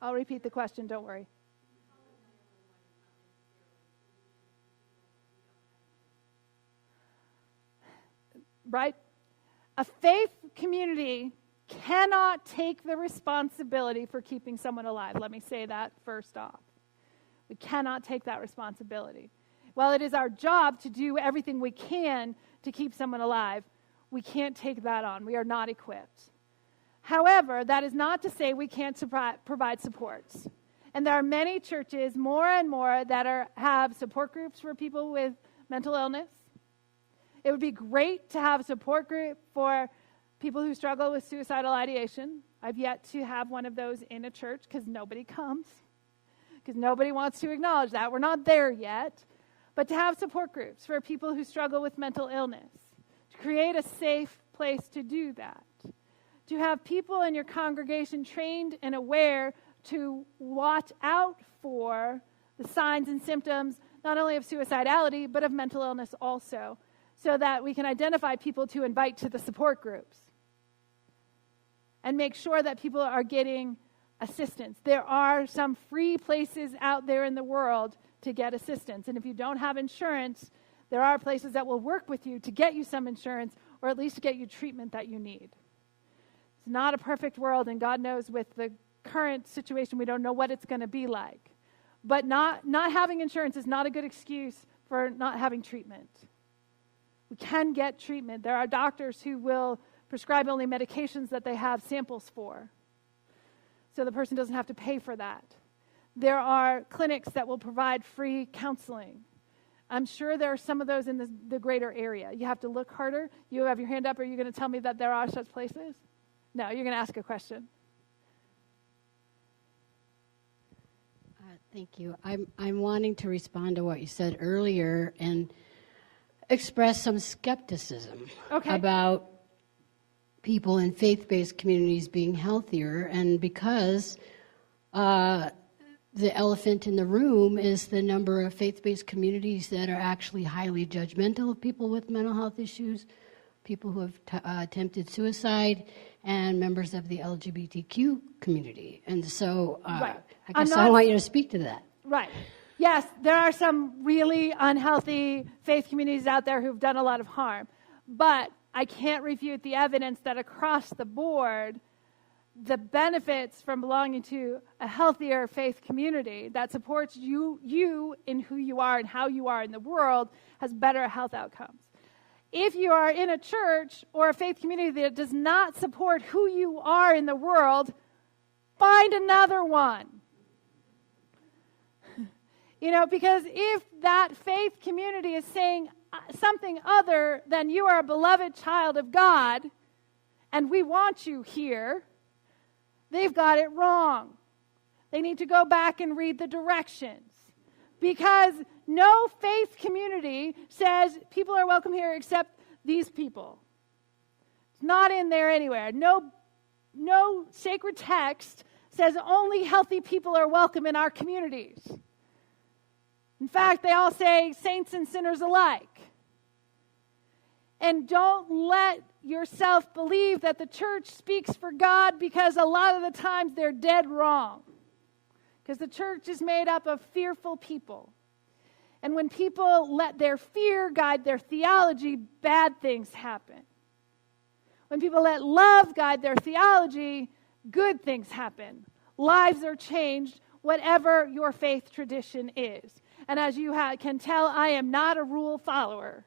I'll repeat the question, don't worry. Right? A faith community cannot take the responsibility for keeping someone alive. Let me say that first off. We cannot take that responsibility. While it is our job to do everything we can to keep someone alive, we can't take that on. We are not equipped. However, that is not to say we can't provide supports. And there are many churches, more and more, that have support groups for people with mental illness. It would be great to have a support group for people who struggle with suicidal ideation. I've yet to have one of those in a church because nobody comes, because nobody wants to acknowledge that. We're not there yet. But to have support groups for people who struggle with mental illness, to create a safe place to do that. To have people in your congregation trained and aware to watch out for the signs and symptoms, not only of suicidality, but of mental illness also, so that we can identify people to invite to the support groups and make sure that people are getting assistance. There are some free places out there in the world to get assistance. And if you don't have insurance, there are places that will work with you to get you some insurance, or at least to get you treatment that you need. It's not a perfect world, and God knows with the current situation, we don't know what it's going to be like. But not having insurance is not a good excuse for not having treatment. We can get treatment. There are doctors who will prescribe only medications that they have samples for, so the person doesn't have to pay for that. There are clinics that will provide free counseling. I'm sure there are some of those in the greater area. You have to look harder. You have your hand up. Are you going to tell me that there are such places? No, you're going to ask a question. Thank you. I'm wanting to respond to what you said earlier and express some skepticism about people in faith-based communities being healthier, and because the elephant in the room is the number of faith-based communities that are actually highly judgmental of people with mental health issues, people who have attempted suicide, and members of the LGBTQ community. And so I guess I want you to speak to that. Right. Yes, there are some really unhealthy faith communities out there who've done a lot of harm. But I can't refute the evidence that across the board, the benefits from belonging to a healthier faith community that supports you in who you are and how you are in the world has better health outcomes. If you are in a church or a faith community that does not support who you are in the world, find another one. Because if that faith community is saying something other than you are a beloved child of God and we want you here, they've got it wrong. They need to go back and read the directions. Because no faith community says people are welcome here except these people. It's not in there anywhere. No sacred text says only healthy people are welcome in our communities. In fact, they all say saints and sinners alike. And don't let yourself believe that the church speaks for God, because a lot of the times they're dead wrong. Because the church is made up of fearful people. And when people let their fear guide their theology, bad things happen. When people let love guide their theology, good things happen. Lives are changed, whatever your faith tradition is. And as you can tell, I am not a rule follower.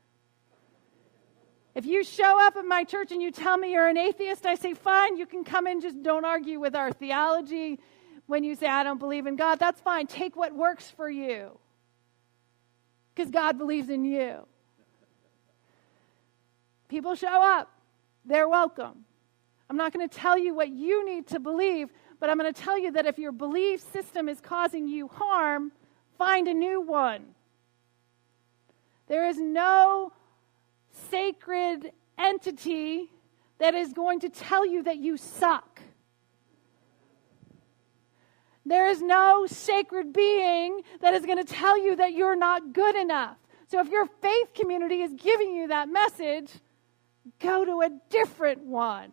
If you show up at my church and you tell me you're an atheist, I say, fine, you can come in, just don't argue with our theology. when you say, I don't believe in God. That's fine. Take what works for you, because God believes in you. People show up. They're welcome. I'm not going to tell you what you need to believe, but I'm going to tell you that if your belief system is causing you harm, find a new one. There is no sacred entity that is going to tell you that you suck. There is no sacred being that is going to tell you that you're not good enough. So if your faith community is giving you that message, go to a different one.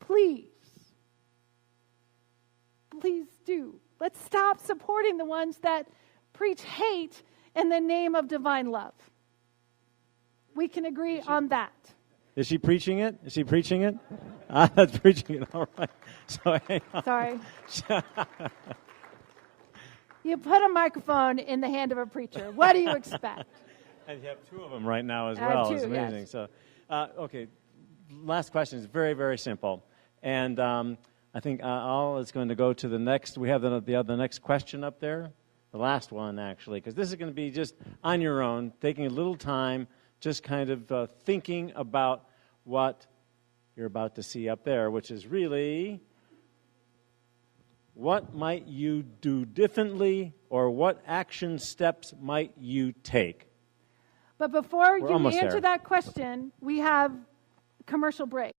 Please. Please do. Let's stop supporting the ones that preach hate in the name of divine love. We can agree on that. Is she preaching it? Is she preaching it? That's preaching it. All right. So hang on. Sorry. You put a microphone in the hand of a preacher. What do you expect? And you have two of them right now as I have well. two, It's amazing. yes. So, okay. Last question is very, very simple. And I think Al is going to go to the next. We have the next question up there. The last one, actually, because this is going to be just on your own, taking a little time, just kind of thinking about what you're about to see up there, which is really, what might you do differently, or what action steps might you take? But before We're you almost answer there. that question, we have a commercial break.